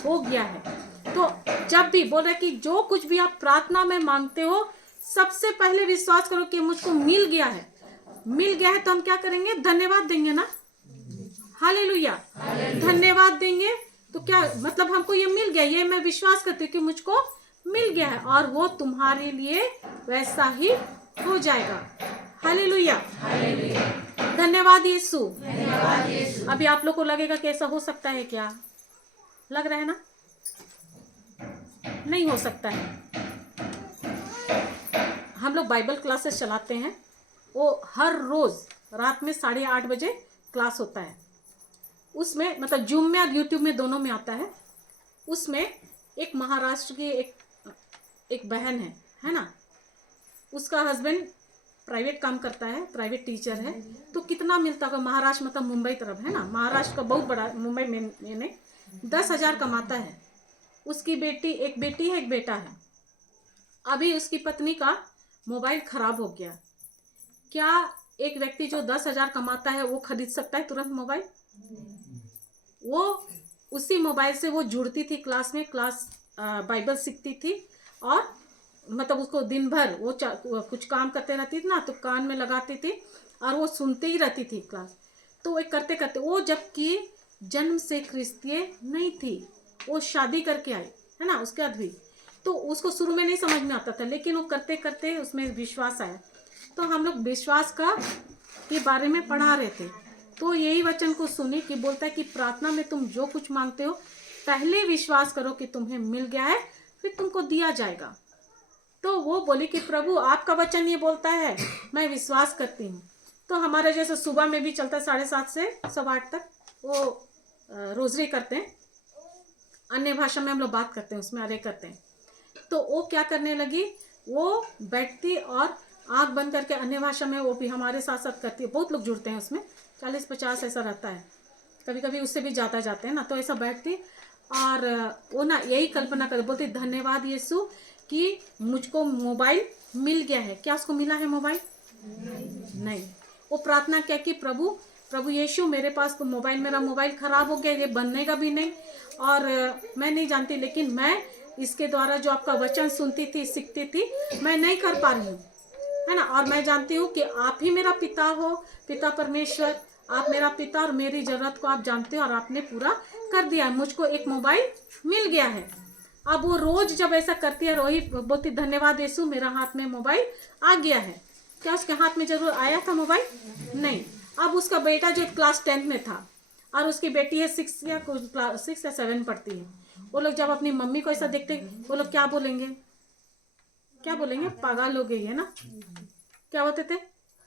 हो गया है। तो जब भी बोल रहे कि जो कुछ भी आप प्रार्थना में मांगते हो, सबसे पहले विश्वास करो कि मुझको मिल गया है। मिल गया है तो हम क्या करेंगे? धन्यवाद देंगे ना। हालेलुया। धन्यवाद देंगे तो क्या मतलब? हमको ये मिल गया, ये मैं विश्वास करती हूँ कि मुझको मिल गया है, और वो तुम्हारे लिए वैसा ही हो जाएगा। हालेलुया। धन्यवाद यीशु। अभी आप लोग को लगेगा कि ऐसा हो सकता है क्या? लग रहा है ना? नहीं हो सकता है। हम लोग बाइबल क्लासेस चलाते हैं, वो हर रोज रात में 8:30 बजे क्लास होता है। उसमें मतलब जूम में और यूट्यूब में दोनों में आता है। उसमें एक महाराष्ट्र की एक बहन है ना, उसका हस्बैंड प्राइवेट काम करता है, प्राइवेट टीचर है। तो कितना मिलता होगा? महाराष्ट्र मतलब मुंबई तरफ है ना, महाराष्ट्र का बहुत बड़ा, मुंबई में 10,000 कमाता है। उसकी एक बेटी है, एक बेटा है। अभी उसकी पत्नी का मोबाइल खराब हो गया। क्या एक व्यक्ति जो 10,000 कमाता है वो खरीद सकता है तुरंत मोबाइल? वो उसी मोबाइल से वो जुड़ती थी क्लास में, बाइबल सीखती थी, और मतलब उसको दिन भर वो कुछ काम करते रहती थी ना, तो कान में लगाती थी और वो सुनते ही रहती थी क्लास। तो एक करते करते वो, जबकि जन्म से क्रिस्तीय नहीं थी, वो शादी करके आई है ना, उसके बाद भी तो उसको शुरू में नहीं समझ में आता था, लेकिन वो करते करते उसमें विश्वास आया। तो हम लोग विश्वास का के बारे में पढ़ा रहे थे, तो यही वचन को सुने कि बोलता है कि प्रार्थना में तुम जो कुछ मांगते हो पहले विश्वास करो कि तुम्हें मिल गया है, फिर तुमको दिया जाएगा। तो वो बोली कि प्रभु आपका वचन ये बोलता है, मैं विश्वास करती हूँ। तो हमारे जैसे सुबह में भी चलता है 7:30 से 8:15 तक, वो रोजरी करते हैं, अन्य भाषा में हम लोग बात करते हैं, उसमें अरे करते हैं। तो वो क्या करने लगी, वो बैठती और आँख बंद करके अन्य भाषा में वो भी हमारे साथ साथ करती है। बहुत लोग जुड़ते हैं उसमें, 40-50 ऐसा रहता है, कभी कभी उससे भी ज़्यादा जाते हैं ना। तो ऐसा बैठती और वो ना यही कल्पना कर बोलती, धन्यवाद यीशु कि मुझको मोबाइल मिल गया है। क्या उसको मिला है मोबाइल? नहीं। वो प्रार्थना क्या कि प्रभु यीशु मेरे पास तो मोबाइल, मेरा मोबाइल ख़राब हो गया, ये बनेगा भी नहीं और मैं नहीं जानती, लेकिन मैं इसके द्वारा जो आपका वचन सुनती थी, सीखती थी, मैं नहीं कर पा रही हूँ, है ना। और मैं जानती हूँ कि आप ही मेरा पिता हो, पिता परमेश्वर, आप मेरा पिता और मेरी ज़रूरत को आप जानते हो और आपने पूरा कर दिया। मुझको एक मोबाइल मिल गया है। अब वो रोज़ जब ऐसा करती है, रोही बोलती धन्यवाद यीशु मेरा हाथ में मोबाइल आ गया है। क्या उसके हाथ में जरूर आया था मोबाइल? नहीं। अब उसका बेटा जो क्लास 10 में था और उसकी बेटी है 6 या 7 पढ़ती है, वो लोग जब अपनी मम्मी को ऐसा देखते, वो लोग क्या बोलेंगे? क्या बोलेंगे? पागल हो गई है ना। क्या बोलते थे?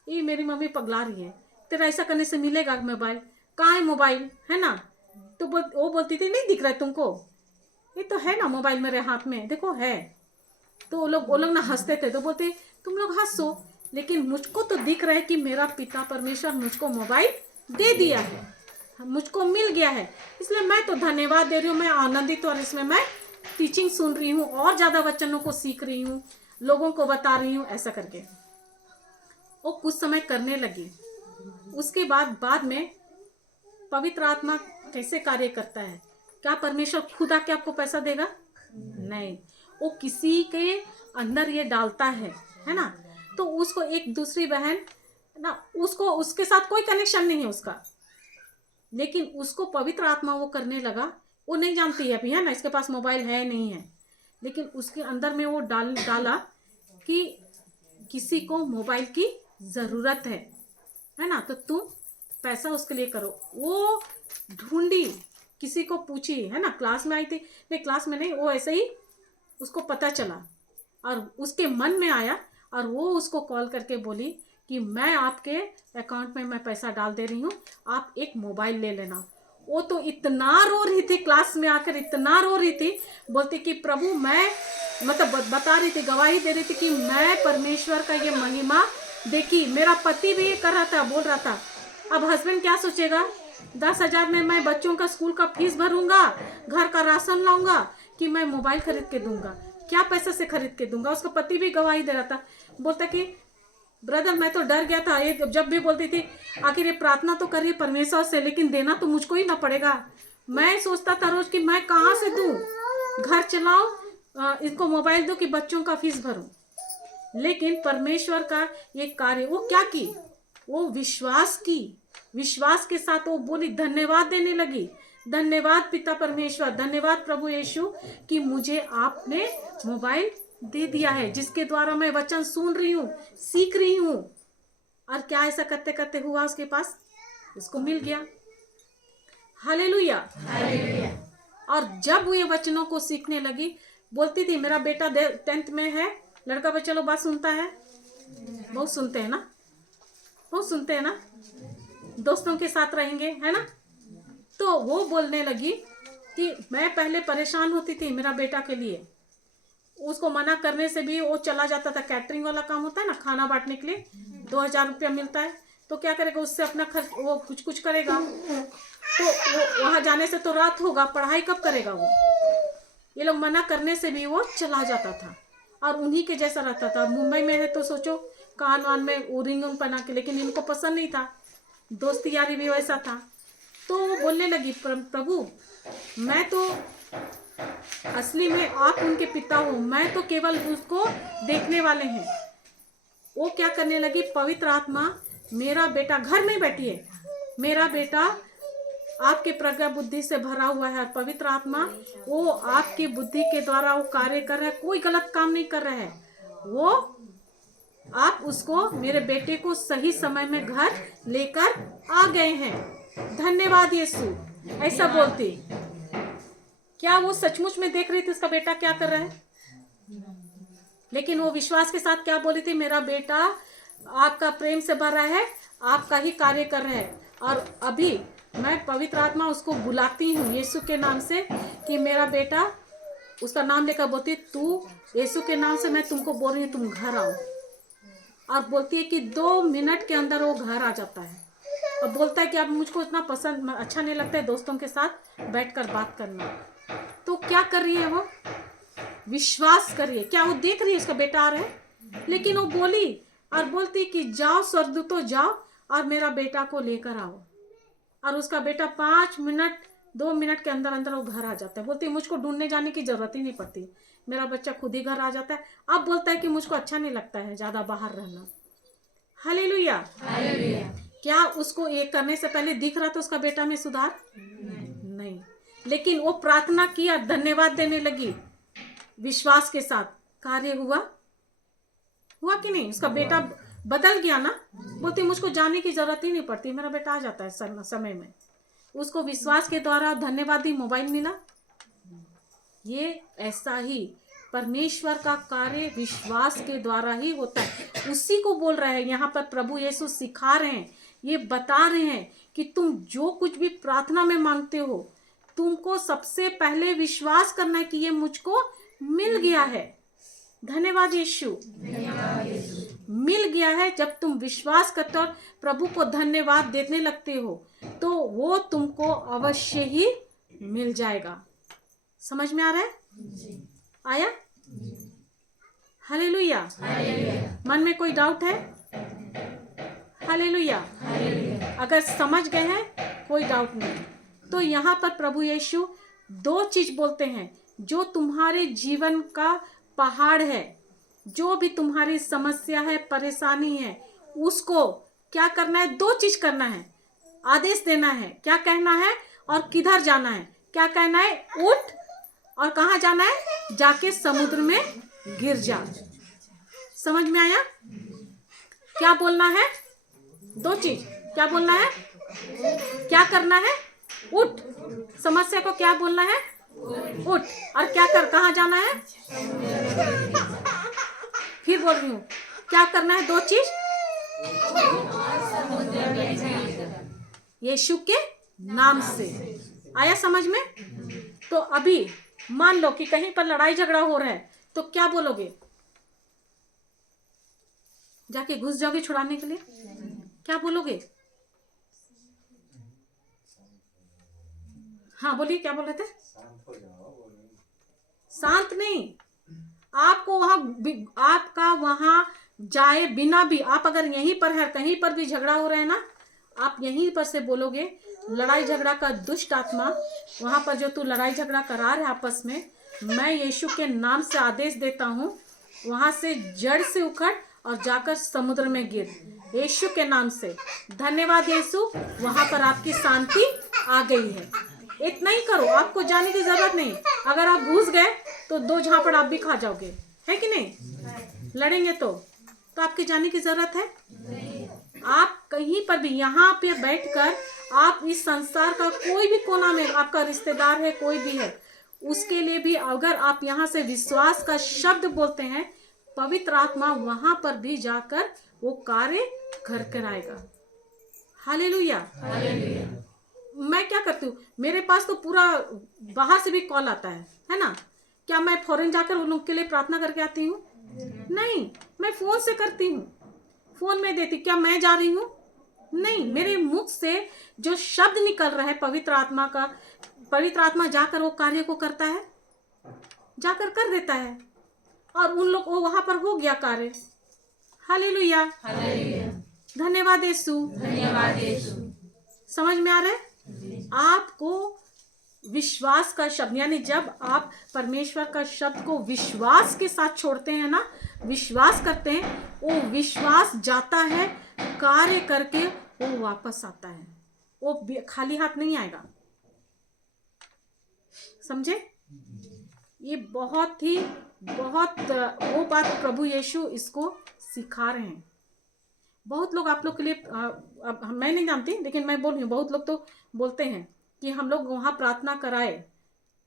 ये मेरी मम्मी पगला रही है, तेरा ऐसा करने से मिलेगा मोबाइल, कहाँ है मोबाइल, है ना। तो वो बोलती थी नहीं दिख रहा है तुमको, ये तो है ना मोबाइल मेरे हाथ में, देखो है। तो वो लोग ना हंसते थे। तो बोलते तुम लोग हंसो, लेकिन मुझको तो दिख रहा है कि मेरा पिता परमेश्वर मुझको मोबाइल दे दिया है, मुझको मिल गया है, इसलिए मैं तो धन्यवाद दे रही हूँ, मैं आनंदित और इसमें मैं टीचिंग सुन रही हूँ और ज़्यादा वचनों को सीख रही हूँ, लोगों को बता रही हूँ, ऐसा करके वो कुछ समय करने लगी। उसके बाद में पवित्र आत्मा कैसे कार्य करता है? क्या परमेश्वर खुद आके आपको पैसा देगा? नहीं, वो किसी के अंदर ये डालता है ना। तो उसको एक दूसरी बहन ना, उसको उसके साथ कोई कनेक्शन नहीं है उसका, लेकिन उसको पवित्र आत्मा वो करने लगा। वो नहीं जानती है अभी, है ना, इसके पास मोबाइल है नहीं है, लेकिन उसके अंदर में वो डाला कि किसी को मोबाइल की ज़रूरत है ना, तो तुम पैसा उसके लिए करो। वो ढूंढी, किसी को पूछी, है ना, क्लास में आई थी, नहीं क्लास में नहीं, वो ऐसे ही उसको पता चला और उसके मन में आया और वो उसको कॉल करके बोली कि मैं आपके अकाउंट में मैं पैसा डाल दे रही हूँ, आप एक मोबाइल ले लेना। वो तो इतना रो रही थी, क्लास में आकर इतना रो रही थी, बोलती कि प्रभु मैं मतलब बता रही थी, गवाही दे रही थी कि मैं परमेश्वर का ये महिमा देखी। मेरा पति भी ये कर रहा था, बोल रहा था अब हस्बैंड क्या सोचेगा, 10,000 में मैं बच्चों का स्कूल का फीस भरूंगा, घर का राशन लाऊंगा कि मैं मोबाइल खरीद के दूंगा, क्या पैसे से खरीद के दूंगा। उसका पति भी गवाही दे रहा था, बोलता कि ब्रदर मैं तो डर गया था, ये जब भी बोलती थी आखिर ये प्रार्थना तो करिए परमेश्वर से, लेकिन देना तो मुझको ही ना पड़ेगा। मैं सोचता था रोज कि मैं कहाँ से दूं, घर चलाओ, इसको मोबाइल दो कि बच्चों का फीस भरूं। लेकिन परमेश्वर का ये कार्य, वो क्या की, वो विश्वास की, विश्वास के साथ वो बोली, धन्यवाद देने लगी, धन्यवाद पिता परमेश्वर, धन्यवाद प्रभु यीशु कि मुझे आपने मोबाइल दे दिया है, जिसके द्वारा मैं वचन सुन रही हूँ, सीख रही हूँ। और क्या ऐसा करते करते हुआ उसके पास, उसको मिल गया। हालेलुया। और जब वो ये वचनों को सीखने लगी, बोलती थी मेरा बेटा 10th में है, लड़का बच्चा लोग बात सुनता है, बहुत सुनते हैं ना, बहुत सुनते हैं ना, दोस्तों के साथ रहेंगे, है ना। तो वो बोलने लगी कि मैं पहले परेशान होती थी मेरा बेटा के लिए, उसको मना करने से भी वो चला जाता था, कैटरिंग वाला काम होता है ना, खाना बांटने के लिए 2,000 रुपया मिलता है, तो क्या करेगा, उससे अपना खर्च वो कुछ करेगा, तो वो वहाँ जाने से तो रात होगा, पढ़ाई कब करेगा वो। ये लोग मना करने से भी वो चला जाता था और उन्हीं के जैसा रहता था। मुंबई में है तो सोचो कान वान में वो रिंग पहना के, लेकिन इनको पसंद नहीं था, दोस्ती यारी भी वैसा था। तो वो बोलने लगी प्रभु मैं तो असली में आप उनके पिता हो, मैं तो केवल उसको देखने वाले हैं। वो क्या करने लगी, पवित्र आत्मा, मेरा बेटा घर में बैठी है, मेरा बेटा आपके प्रज्ञा बुद्धि से भरा हुआ है। और पवित्र आत्मा वो आपकी बुद्धि के द्वारा वो कार्य कर रहा है, कोई गलत काम नहीं कर रहा है। वो आप उसको, मेरे बेटे को सही समय में घर लेकर आ गए हैं। धन्यवाद यीशु। ऐसा बोलती, क्या वो सचमुच में देख रही थी उसका बेटा क्या कर रहा है? लेकिन वो विश्वास के साथ क्या बोली थी? मेरा बेटा आपका प्रेम से भरा है, आपका ही कार्य कर रहा है। और अभी मैं पवित्र आत्मा उसको बुलाती हूँ यीशु के नाम से कि मेरा बेटा, उसका नाम लेकर बोलती, तू यीशु के नाम से मैं तुमको बोल रही हूँ, तुम घर आओ। और बोलती है कि 2 मिनट के अंदर वो घर आ जाता है। और बोलता है कि अब मुझको इतना पसंद अच्छा नहीं लगता है दोस्तों के साथ बैठकर बात करना। तो क्या कर रही है वो? विश्वास कर रही है। क्या वो देख रही है उसका बेटा आ रहा है? लेकिन वो बोली और बोलती कि जाओ स्वर्गदूतों, जाओ और मेरा बेटा को लेकर आओ। और उसका बेटा 5 मिनट 2 मिनट के अंदर अंदर वो घर आ जाता है। बोलती है मुझको ढूंढने जाने की जरूरत ही नहीं पड़ती, मेरा बच्चा खुद ही घर आ जाता है। अब बोलता है कि मुझको अच्छा नहीं लगता है ज्यादा बाहर रहना। हालेलुया। क्या उसको ये करने से पहले दिख रहा था उसका बेटा में सुधार? नहीं। लेकिन वो प्रार्थना किया, धन्यवाद देने लगी, विश्वास के साथ। कार्य हुआ कि नहीं? उसका बेटा बदल गया ना। बोलती मुझको जाने की जरूरत ही नहीं पड़ती, मेरा बेटा आ जाता है समय में। उसको विश्वास के द्वारा धन्यवादी मोबाइल मिला। ये ऐसा ही परमेश्वर का कार्य विश्वास के द्वारा ही होता है। उसी को बोल रहे हैं यहाँ पर प्रभु यीशु, सिखा रहे हैं, ये बता रहे हैं कि तुम जो कुछ भी प्रार्थना में मांगते हो, तुमको सबसे पहले विश्वास करना है कि ये मुझको मिल गया है। धन्यवाद यीशु। मिल गया है। जब तुम विश्वास करते हो और प्रभु को धन्यवाद देने लगते हो तो वो तुमको अवश्य ही मिल जाएगा। समझ में आ रहा है? आया? हालेलुया। मन में कोई डाउट है? हालेलुया। अगर समझ गए हैं, कोई डाउट नहीं। तो यहाँ पर प्रभु यीशु 2 चीज बोलते हैं। जो तुम्हारे जीवन का पहाड़ है, जो भी तुम्हारी समस्या है, परेशानी है, उसको क्या करना है? 2 चीज करना है, आदेश देना है। क्या कहना है और किधर जाना है? क्या कहना है? उठ, और कहाँ जाना है? जाके समुद्र में गिर जा। समझ में आया? क्या बोलना है? 2 चीज। क्या बोलना है? क्या करना है? उठ। समस्या को क्या बोलना है? उठ। और क्या कर, कहाँ जाना है? फिर बोल रही हूँ, क्या करना है? 2 चीज। यीशु के नाम से। आया समझ में? तो अभी मान लो कि कहीं पर लड़ाई झगड़ा हो रहा है, तो क्या बोलोगे? जाके घुस जाओगे छुड़ाने के लिए? क्या बोलोगे? हाँ बोलिए, क्या बोल रहे थे? शांत नहीं, आपको आपका वहां जाए बिना भी, आप अगर यहीं पर है, कहीं पर भी झगड़ा हो रहा है ना, आप यहीं पर से बोलोगे, लड़ाई झगड़ा का दुष्ट आत्मा, वहां पर जो तू लड़ाई झगड़ा करा रहे आपस में, मैं यीशु के नाम से आदेश देता हूँ, वहां से जड़ से उखड़ और जाकर समुद्र में गिर, यीशु के नाम से। धन्यवाद यीशु। वहां पर आपकी शांति आ गई है। इतना ही करो, आपको जाने की जरूरत नहीं। अगर आप घुस गए तो 2 झापड़ आप भी खा जाओगे, है कि नहीं? लड़ेंगे तो आपकी जाने की जरूरत है? आप कहीं पर भी, यहाँ पे बैठकर आप इस संसार का कोई भी कोना में, आपका रिश्तेदार है, कोई भी है, उसके लिए भी अगर आप यहाँ से विश्वास का शब्द बोलते हैं, पवित्र आत्मा वहां पर भी जाकर वो कार्य कर कर आएगा। हालेलुया। मैं क्या करती हूँ, मेरे पास तो पूरा बाहर से भी कॉल आता है ना? क्या मैं फौरन जाकर उन लोग के लिए प्रार्थना करके आती हूँ? नहीं, मैं फोन से करती हूँ, फोन में देती। क्या मैं जा रही हूँ? नहीं, मेरे मुख से जो शब्द निकल रहा है पवित्र आत्मा का, पवित्र आत्मा जाकर वो कार्य को करता है, जाकर कर देता है, और उन लोग वो वहां पर हो गया कार्य। हालेलुया। धन्यवाद यीशु। समझ में आ रहा है? आपको विश्वास का शब्द, यानी जब आप परमेश्वर का शब्द को विश्वास के साथ छोड़ते हैं ना, विश्वास करते हैं, वो विश्वास जाता है, कार्य करके वो वापस आता है। वो खाली हाथ नहीं आएगा। समझे? ये बहुत वो बात प्रभु यीशु इसको सिखा रहे हैं। बहुत लोग आप लोग के लिए अब मैं नहीं जानती, लेकिन मैं बोल रही हूँ, बहुत लोग तो बोलते हैं कि हम लोग वहाँ प्रार्थना कराए।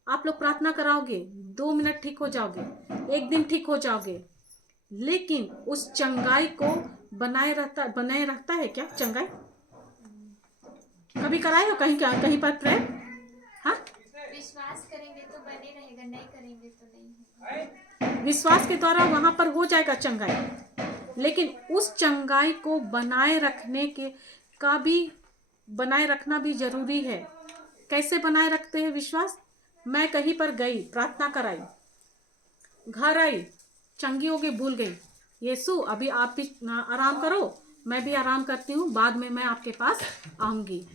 आप लोग प्रार्थना कराओगे, 2 मिनट ठीक हो जाओगे, 1 दिन ठीक हो जाओगे, लेकिन उस चंगाई को बनाए रखता है क्या चंगाई? कभी कराए हो कहीं पर प्रेयर? हाँ, विश्वास करेंगे तो बने रहेगा, नहीं करेंगे तो नहीं। विश्वास के द्वारा वहां पर हो जाएगा चंगाई, लेकिन उस चंगाई को बनाए रखना भी जरूरी है। कैसे बनाए रखते हैं विश्वास? मैं कहीं पर गई, प्रार्थना कराई, घर आई, चंगी हो गई, भूल गई, यीशु अभी आप भी आराम करो, मैं भी आराम करती हूँ, बाद में मैं आपके पास आऊंगी।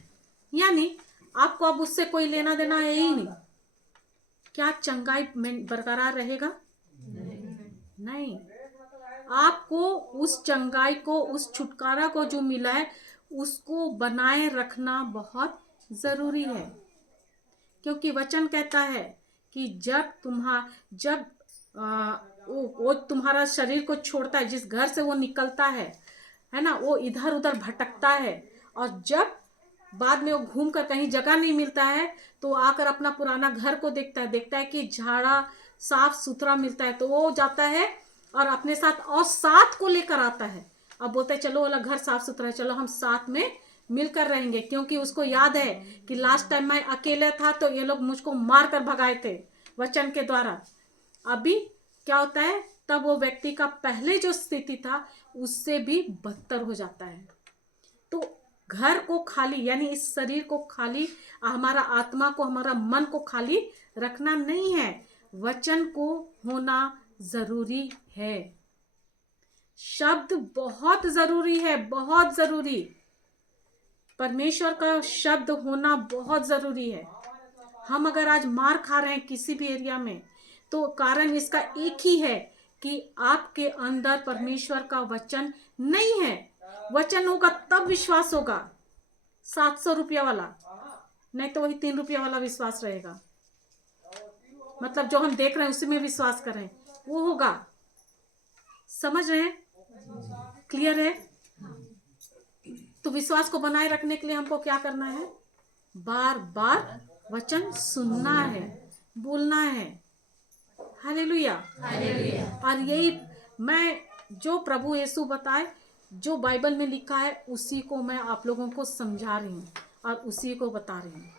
यानी आपको अब उससे कोई लेना देना है ही नहीं। क्या चंगाई बरकरार रहेगा? नहीं। आपको उस चंगाई को, उस छुटकारा को जो मिला है, उसको बनाए रखना बहुत जरूरी है। क्योंकि वचन कहता है कि जब वो तुम्हारा शरीर को छोड़ता है, जिस घर से वो निकलता है ना, वो इधर उधर भटकता है, और जब बाद में वो घूम कर कहीं जगह नहीं मिलता है तो आकर अपना पुराना घर को देखता है कि झाड़ा साफ सुथरा मिलता है, तो वो जाता है और अपने साथ और 7 को लेकर आता है। अब बोलते हैं चलो वाला घर साफ सुथरा है, चलो हम साथ में मिलकर रहेंगे, क्योंकि उसको याद है कि लास्ट टाइम मैं अकेले था तो ये लोग मुझको मार कर भगाए थे वचन के द्वारा। अभी क्या होता है, तब वो व्यक्ति का पहले जो स्थिति था उससे भी बदतर हो जाता है। तो घर को खाली, यानी इस शरीर को खाली, हमारा आत्मा को, हमारा मन को खाली रखना नहीं है, वचन को होना जरूरी है। शब्द बहुत जरूरी है, बहुत जरूरी। परमेश्वर का शब्द होना बहुत जरूरी है। हम अगर आज मार खा रहे हैं किसी भी एरिया में, तो कारण इसका एक ही है कि आपके अंदर परमेश्वर का वचन नहीं है। वचन होगा तब विश्वास होगा। 700 रुपया वाला नहीं तो वही 3 रुपया वाला विश्वास रहेगा। मतलब जो हम देख रहे हैं उसी में विश्वास करें, वो होगा। समझ रहे हैं? क्लियर है? तो विश्वास को बनाए रखने के लिए हमको क्या करना है? बार बार वचन सुनना है, बोलना है। हालेलुया। और यही मैं जो प्रभु यीशु बताए, जो बाइबल में लिखा है, उसी को मैं आप लोगों को समझा रही हूँ और उसी को बता रही हूँ।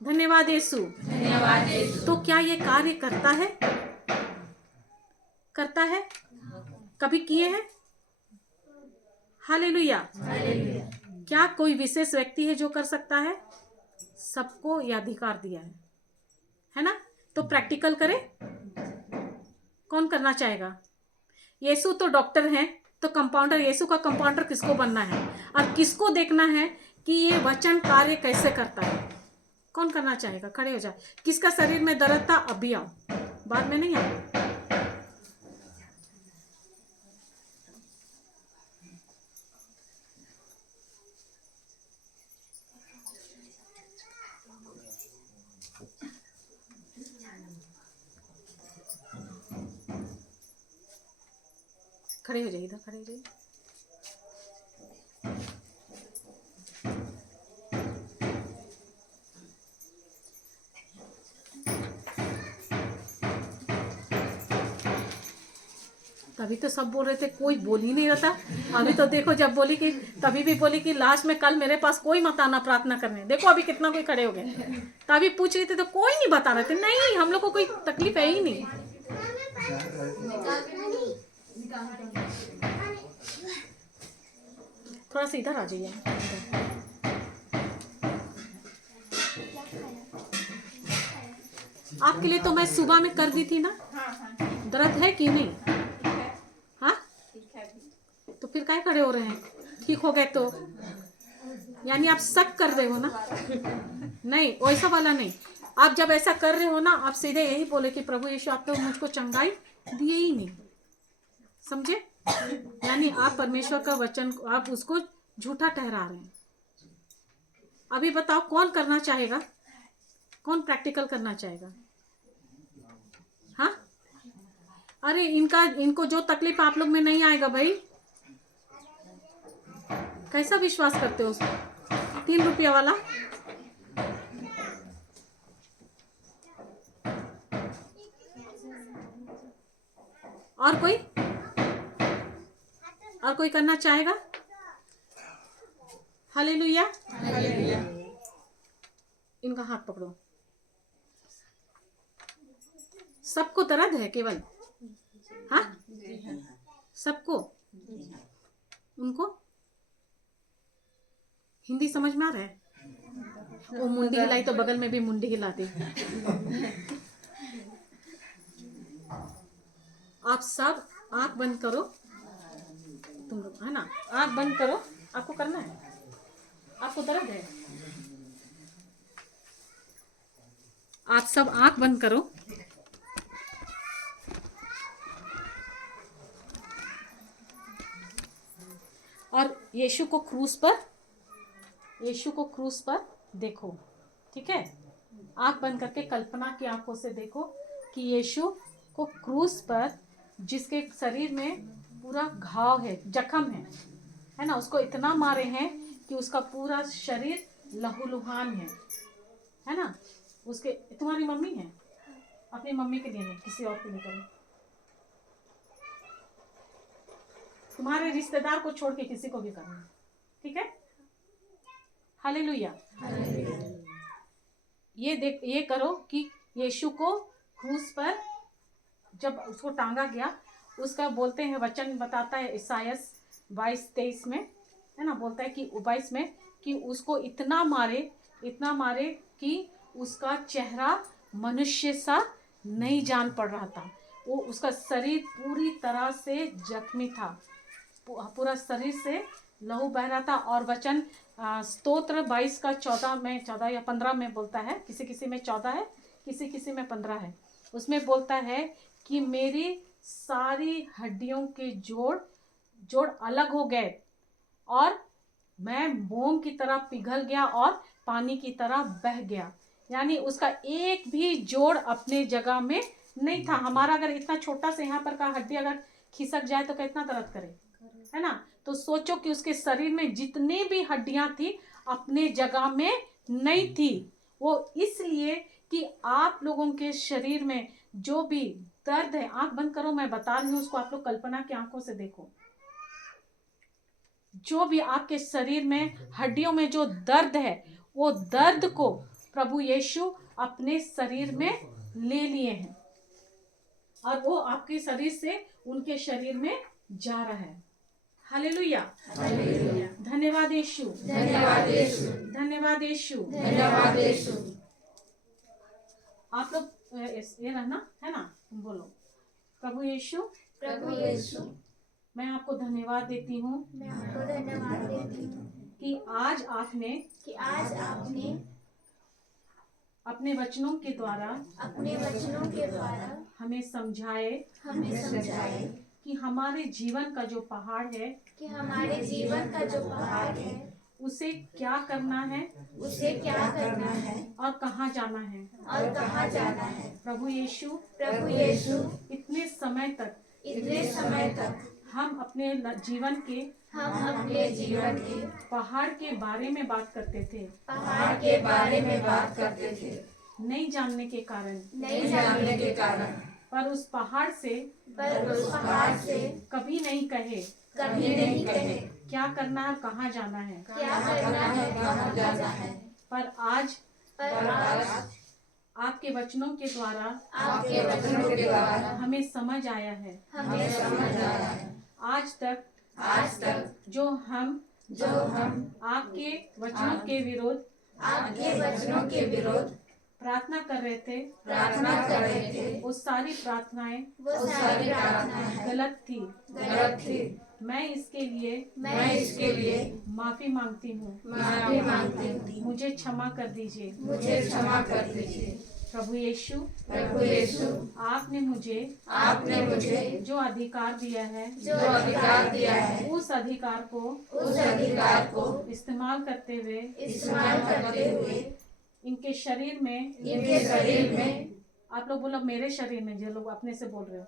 धन्यवाद यीशु। तो क्या ये कार्य करता है? करता है? कभी किए हैं? हालेलुया। क्या कोई विशेष व्यक्ति है जो कर सकता है? सबको यह अधिकार दिया है ना? तो प्रैक्टिकल करें। कौन करना चाहेगा? यीशु तो डॉक्टर हैं, तो कंपाउंडर, यीशु का कंपाउंडर किसको बनना है और किसको देखना है कि ये वचन कार्य कैसे करता है? कौन करना चाहेगा? खड़े हो जाए। किसका शरीर में दर्द था अभी आओ, बाद में नहीं आओ। खड़े हो जाइए, इधर खड़े हो जाइए। तभी तो सब बोल रहे थे, कोई बोल ही नहीं रहा था। अभी तो देखो, जब बोली कि तभी भी बोली कि लास्ट में कल मेरे पास कोई मत आना प्रार्थना करने। देखो अभी कितना कोई खड़े हो गए। तभी पूछ रहे थे तो कोई नहीं बता रहे थे। नहीं, हम लोग को कोई तकलीफ है ही नहीं। थोड़ा सा इधर आ जाइए। आपके लिए तो मैं सुबह में कर दी थी ना। दर्द है कि नहीं? हाँ, तो फिर काय खड़े हो रहे हैं? ठीक हो गए तो यानी आप शक कर रहे हो ना? नहीं, वैसा वाला नहीं। आप जब ऐसा कर रहे हो ना, आप सीधे यही बोले कि प्रभु यीशु आप तो मुझको चंगाई दिए ही नहीं। समझे? यानी आप परमेश्वर का वचन को आप उसको झूठा ठहरा रहे हैं। अभी बताओ कौन करना चाहेगा, कौन प्रैक्टिकल करना चाहेगा? हाँ, अरे इनको जो तकलीफ आप लोग में नहीं आएगा भाई, कैसा विश्वास करते हो उसको? 3 रुपया वाला और कोई करना चाहेगा? हालेलुया। इनका हाथ पकड़ो। सबको दर्द है केवल? हाँ, सबको? उनको हिंदी समझ में आ रहा है? वो मुंडी हिलाई तो बगल में भी मुंडी हिलाते। आप सब आंख बंद करो, तुम लोग, है ना? आंख बंद करो, आपको करना है। आपको दर्द है? आप सब आंख बंद करो। और यीशु को क्रूस पर देखो, ठीक है? आंख बंद करके कल्पना की आंखों से देखो कि यीशु को क्रूस पर, जिसके शरीर में पूरा घाव है, जख्म है ना? उसको इतना मारे हैं कि उसका पूरा शरीर लहूलुहान है ना? उसके, तुम्हारी मम्मी है, अपनी मम्मी के लिए नहीं, किसी और के लिए करो। तुम्हारे रिश्तेदार को छोड़ के किसी को भी करना, ठीक है? हालेलुया। ये करो कि यीशु को क्रूस पर जब उसको टांगा गया, उसका बोलते हैं, वचन बताता है ईसायास 22:23 में, है ना? बोलता है कि 22 में कि उसको इतना मारे कि उसका चेहरा मनुष्य सा नहीं जान पड़ रहा था। वो, उसका शरीर पूरी तरह से जख्मी था, पूरा शरीर से लहू बह रहा था। और वचन स्तोत्र 22 का 14 या 15 में बोलता है, किसी में 14 है, किसी में 15 है। उसमें बोलता है कि मेरी सारी हड्डियों के जोड़ अलग हो गए और मैं मोम की तरह पिघल गया और पानी की तरह बह गया। यानी उसका एक भी जोड़ अपने जगह में नहीं था। हमारा अगर इतना छोटा से यहाँ पर का हड्डी अगर खिसक जाए तो कितना दर्द करे, है ना? तो सोचो कि उसके शरीर में जितनी भी हड्डियां थी अपने जगह में नहीं थी। वो इसलिए कि आप लोगों के शरीर में जो भी दर्द है, आंख बंद करो, मैं बता रही हूँ उसको, आप लोग कल्पना की आंखों से देखो। जो भी आपके शरीर में हड्डियों में जो दर्द है, वो दर्द को प्रभु यीशु अपने शरीर में ले लिए हैं और वो आपके शरीर से उनके शरीर में जा रहा है। हालेलुया। धन्यवाद यीशु, धन्यवाद यीशु। आप लोग ये रहना, है ना? तुम बोलो, प्रभु यीशु, मैं आपको धन्यवाद देती हूँ कि आज आपने अपने वचनों के द्वारा हमें समझाए कि हमारे जीवन का जो पहाड़ है, उसे क्या करना है और कहाँ जाना है। प्रभु यीशु, इतने समय तक हम अपने जीवन के पहाड़ के बारे में बात करते थे, नहीं जानने के कारण, पर उस पहाड़ से कभी नहीं कहे क्या करना है, कहाँ जाना है। पर आज आपके वचनों के द्वारा हमें समझ आया है। आज तक जो हम आपके वचनों के विरोध प्रार्थना कर रहे थे, वो सारी प्रार्थनाएं गलत थी। मैं इसके लिए माफी मांगती हूँ। मुझे क्षमा कर दीजिए। प्रभु यीशु, आपने मुझे जो अधिकार दिया है, उस अधिकार को इस्तेमाल करते हुए इनके शरीर में आप लोग बोलो मेरे शरीर में, जो लोग अपने से बोल रहे हो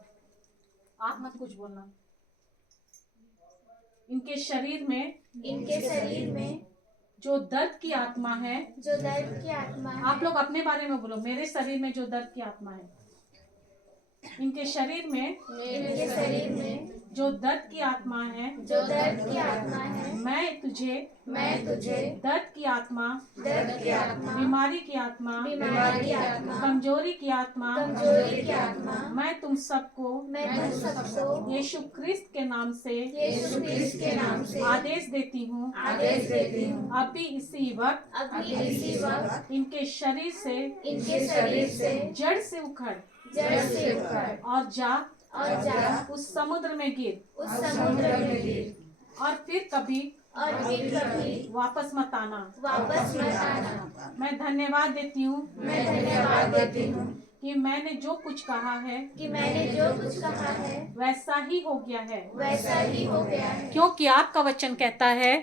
आप मत कुछ बोलना। इनके शरीर में जो दर्द की आत्मा है, आप लोग अपने बारे में बोलो, मेरे शरीर में जो दर्द की आत्मा है, इनके शरीर में जो दर्द की आत्मा है, मैं तुझे दर्द की आत्मा, बीमारी की आत्मा, कमजोरी की आत्मा, मैं तुम सबको यीशु ख्रिस्त के नाम से आदेश देती हूँ, अभी इसी वक्त इनके शरीर से जड़ से उखड़ और जा उस समुद्र में गिर और फिर कभी वापस मत आना। मैं धन्यवाद देती हूँ कि मैंने जो कुछ कहा है वैसा ही हो गया है, क्योंकि आपका वचन कहता है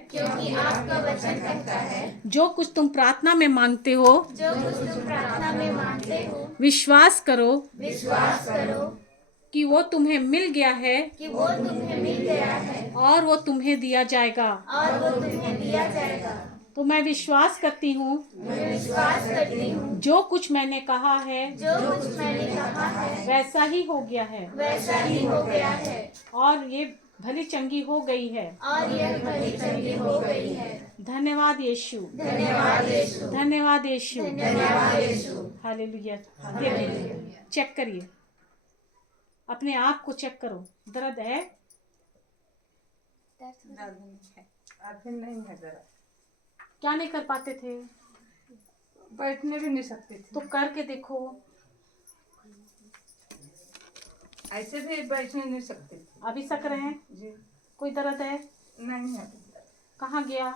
जो कुछ तुम प्रार्थना में मांगते हो विश्वास करो कि वो तुम्हें मिल गया है और वो तुम्हें दिया जाएगा। तो मैं विश्वास करती हूँ जो कुछ मैंने कहा है वैसा ही हो गया है और ये भली चंगी हो गई है। धन्यवाद यीशु, धन्यवाद यीशु। हालेलुया। चेक करिए, अपने आप को चेक करो, दर्द है? अभी नहीं है जरा। क्या नहीं कर पाते थे? बैठने भी नहीं सकती थी। तो करके देखो। ऐसे भी बैठने नहीं सकती थी। अभी सक रहे हैं? जी कोई दर्द है? नहीं है। कहाँ गया?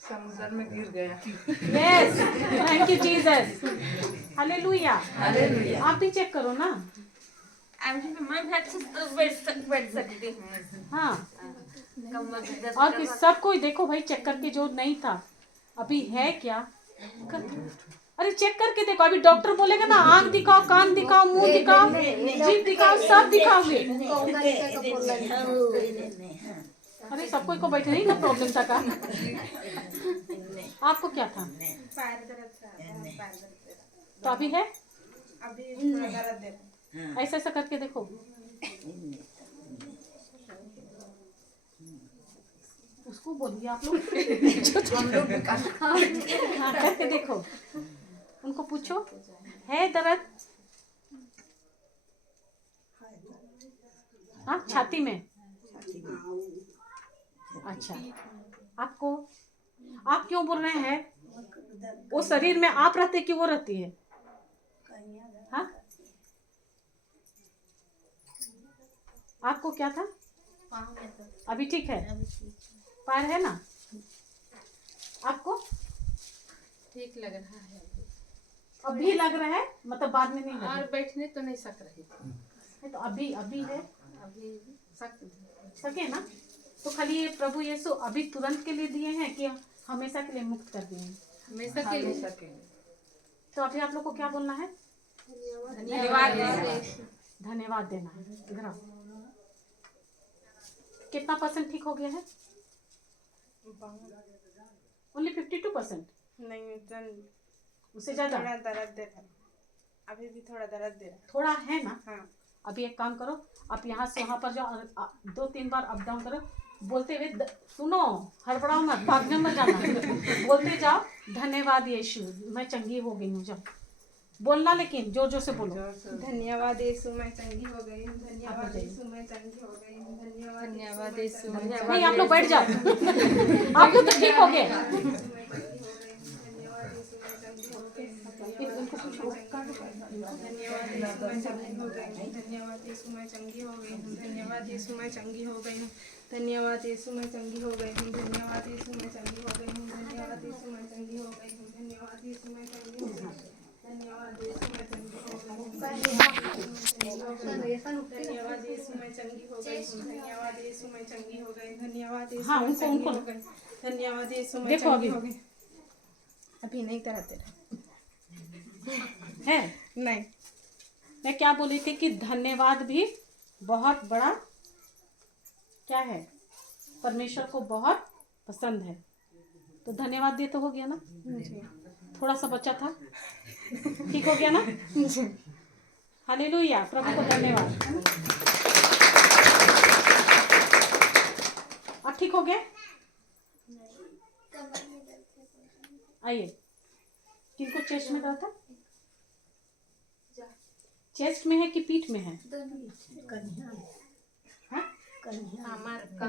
समुद्र में गिर गया। Yes, thank you Jesus. Hallelujah. आप भी चेक करो ना। मैं बैठ सकती हूँ। हाँ, और फिर सब कोई देखो भाई, चेक करके जो नहीं था अभी है क्या अरे चेक करके देखो। अभी डॉक्टर बोलेगा ना आंख दिखाओ, कान दिखाओ, मुंह दिखाओ, जीभ दिखाओ, सब दिखाओगे। अरे सब कोई को बैठने का प्रॉब्लम था का? आपको क्या था? पैर दर्द था। पैर दर्द। तो अभी है? अभी थोड़ा दर्द है। ऐसा ऐसा करके देखो। उसको बोलिए आप लोग। हाँ करके देखो, उनको पूछो है दर्द? हाँ छाती में। अच्छा, आपको आप क्यों बोल रहे हैं? वो शरीर में आप रहते कि वो रहती है? हाँ, आपको क्या था? अभी ठीक है? पैर है ना? आपको ठीक लग रहा है अभी लग रहा है, मतलब बाद में नहीं लग और बैठने तो नहीं सक रही थी। है? तो अभी अभी है, अभी सके ना? तो खाली ये प्रभु यीशु अभी तुरंत के लिए दिए हैं कि हमेशा के लिए मुक्त कर दिए हैं? हमेशा के लिए। तो अभी आप लोग को क्या बोलना है? धन्यवाद देना है। इधर आओ। कितना % ठीक हो गया है? ओनली 52%? नहीं, उससे ज्यादा? थोड़ा दर्द दे रहा है। अभी भी थोड़ा दर्द दे रहा है। थोड़ा है ना? हाँ। अभी एक काम करो, आप यहाँ से वहाँ पर जाओ, 2-3 बार अप डाउन करो, बोलते हुए सुनो, हड़बड़ाओ मत, भागने मत जाना, बोलते जाओ धन्यवाद यीशु मैं चंगी हो गई हूँ। जाओ बोलना, लेकिन जोर जोर से बोलो। धन्यवाद यीशु मैं चंगी हो गई हूँ। धन्यवाद यीशु मैं चंगी हो गई हूँ। धन्यवाद यीशु। नहीं आप लोग बैठ जाओ। आप लोग तो ठीक हो गए। धन्यवाद यीशु मैं चंगी हो गई हूँ। धन्यवाद यीशु मैं चंगी हो गई हूँ। धन्यवाद यीशु मैं चंगी हो गई हूँ। धन्यवाद यीशु मैं चंगी हो गई हूँ। धन्यवाद यीशु मैं चंगी हो गई हूँ। धन्यवाद यीशु मैं चंगी हो गई हूँ। धन्यवाद मैं चंगी हो गई। धन्यवाद यीशु हाँ, मैं उनको- चंगी उनको- हो गई। धन्यवाद यीशु मैं देखो चंगी अभी। हो गई। अभी नहीं कराते है। नहीं। मैं क्या बोली थी कि धन्यवाद भी बहुत बड़ा क्या है, परमेश्वर को बहुत पसंद है। तो धन्यवाद दे तो हो गया ना, थोड़ा सा बचा था, ठीक हो गया ना। हालेलुया, प्रभु को धन्यवाद। अब ठीक हो गया। आइए, किनको चेस्ट में दर्द है? चेस्ट में है कि पीठ में है? हाँ? कमर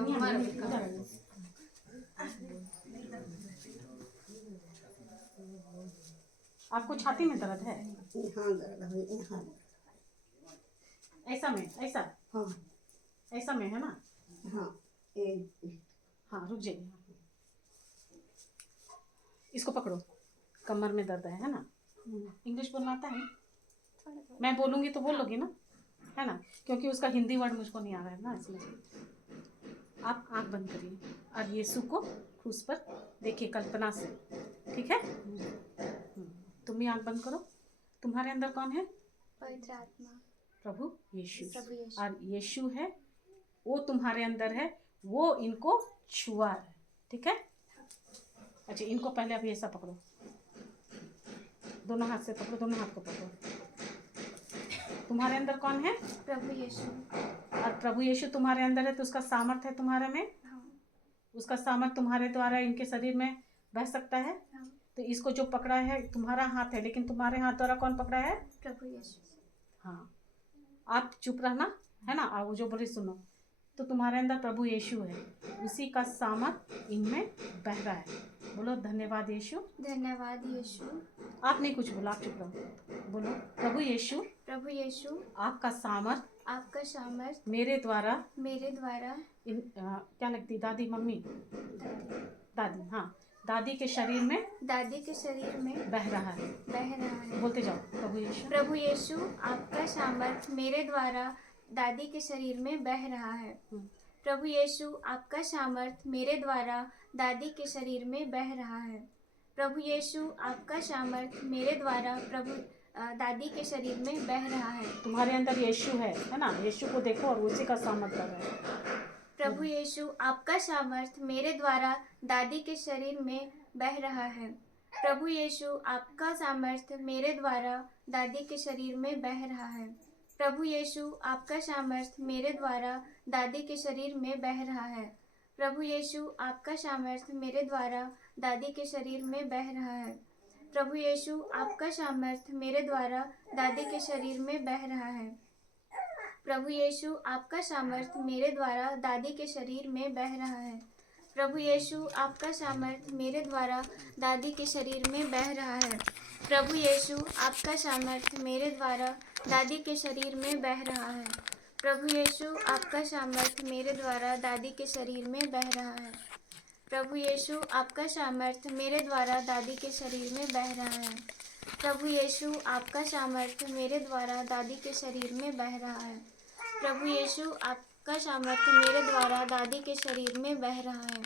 आपको छाती में दर्द है? ऐसा में, ऐसा ऐसा में है ना? हाँ, रुक जाइए। इसको पकड़ो, कमर में दर्द है ना? इंग्लिश बोलना आता है? मैं बोलूँगी तो बोलोगी ना, है ना? क्योंकि उसका हिंदी वर्ड मुझको नहीं आ रहा है ना, इसलिए। आप आँख बंद करिए और यीशु को क्रूस पर देखिए कल्पना से, ठीक है? तुम भी आँख बंद करो। तुम्हारे अंदर कौन है? पवित्र आत्मा, प्रभु यीशु। प्रभु यीशु। और यीशु है, वो तुम्हारे अंदर है, वो इनको छुआ है, ठीक है? अच्छा, इनको पहले अभी ऐसा पकड़ो, दोनों हाथ से पकड़ो, दोनों हाथ को पकड़ो। तुम्हारे अंदर कौन है? प्रभु यीशु। और प्रभु यीशु तुम्हारे अंदर है, तो उसका सामर्थ है तुम्हारे में। हाँ, उसका सामर्थ तुम्हारे द्वारा इनके शरीर में बह सकता है। हाँ, तो इसको जो पकड़ा है तुम्हारा हाथ है, लेकिन तुम्हारे हाथ द्वारा कौन पकड़ा है? प्रभु यीशु। हाँ, आप चुप रहना, है ना? और वो जो बोले सुनो। तो तुम्हारे अंदर प्रभु यीशु है, उसी का सामर्थ इनमें बह रहा है। बोलो धन्यवाद यीशु। धन्यवाद यीशु। आप नहीं कुछ बोला, आप चुप रहो। बोलो प्रभु यीशु, प्रभु यीशु, आपका सामर्थ आपका सामर्थ मेरे द्वारा मेरे द्वारा क्या लगती दादी, मम्मी, दादी, हाँ, दादी के शरीर में दादी के शरीर में बह रहा है। बह रहा है। बोलते जाओ प्रभु यीशु। प्रभु यीशु, आपका सामर्थ मेरे द्वारा दादी के शरीर में बह रहा है। प्रभु यीशु, आपका सामर्थ मेरे द्वारा दादी के शरीर में बह रहा है। प्रभु यीशु, आपका सामर्थ मेरे द्वारा दादी के शरीर में बह रहा है। तुम्हारे अंदर यीशु है ना? यीशु को देखो और उसी का सामर्थ कर रहा है। प्रभु यीशु, आपका सामर्थ मेरे द्वारा दादी के शरीर में बह रहा है। प्रभु यीशु, आपका सामर्थ मेरे द्वारा दादी के शरीर में बह रहा है। प्रभु यीशु, आपका सामर्थ मेरे द्वारा दादी के शरीर में बह रहा है। प्रभु यीशु, आपका सामर्थ मेरे द्वारा दादी के शरीर में बह रहा है। प्रभु यीशु, आपका सामर्थ मेरे द्वारा दादी के शरीर में बह रहा है। प्रभु यीशु, आपका सामर्थ मेरे द्वारा दादी के शरीर में बह रहा है। प्रभु यीशु, आपका सामर्थ मेरे द्वारा दादी के शरीर में बह रहा है। प्रभु यीशु, आपका सामर्थ मेरे द्वारा दादी के शरीर में बह रहा है। प्रभु यीशु, आपका सामर्थ मेरे द्वारा दादी के शरीर में बह रहा है। प्रभु यीशु, आपका सामर्थ मेरे द्वारा दादी के शरीर में बह रहा है। प्रभु यीशु, आपका सामर्थ मेरे द्वारा दादी के शरीर में बह रहा है। प्रभु यीशु, आपका सामर्थ मेरे द्वारा दादी के शरीर में बह रहा है।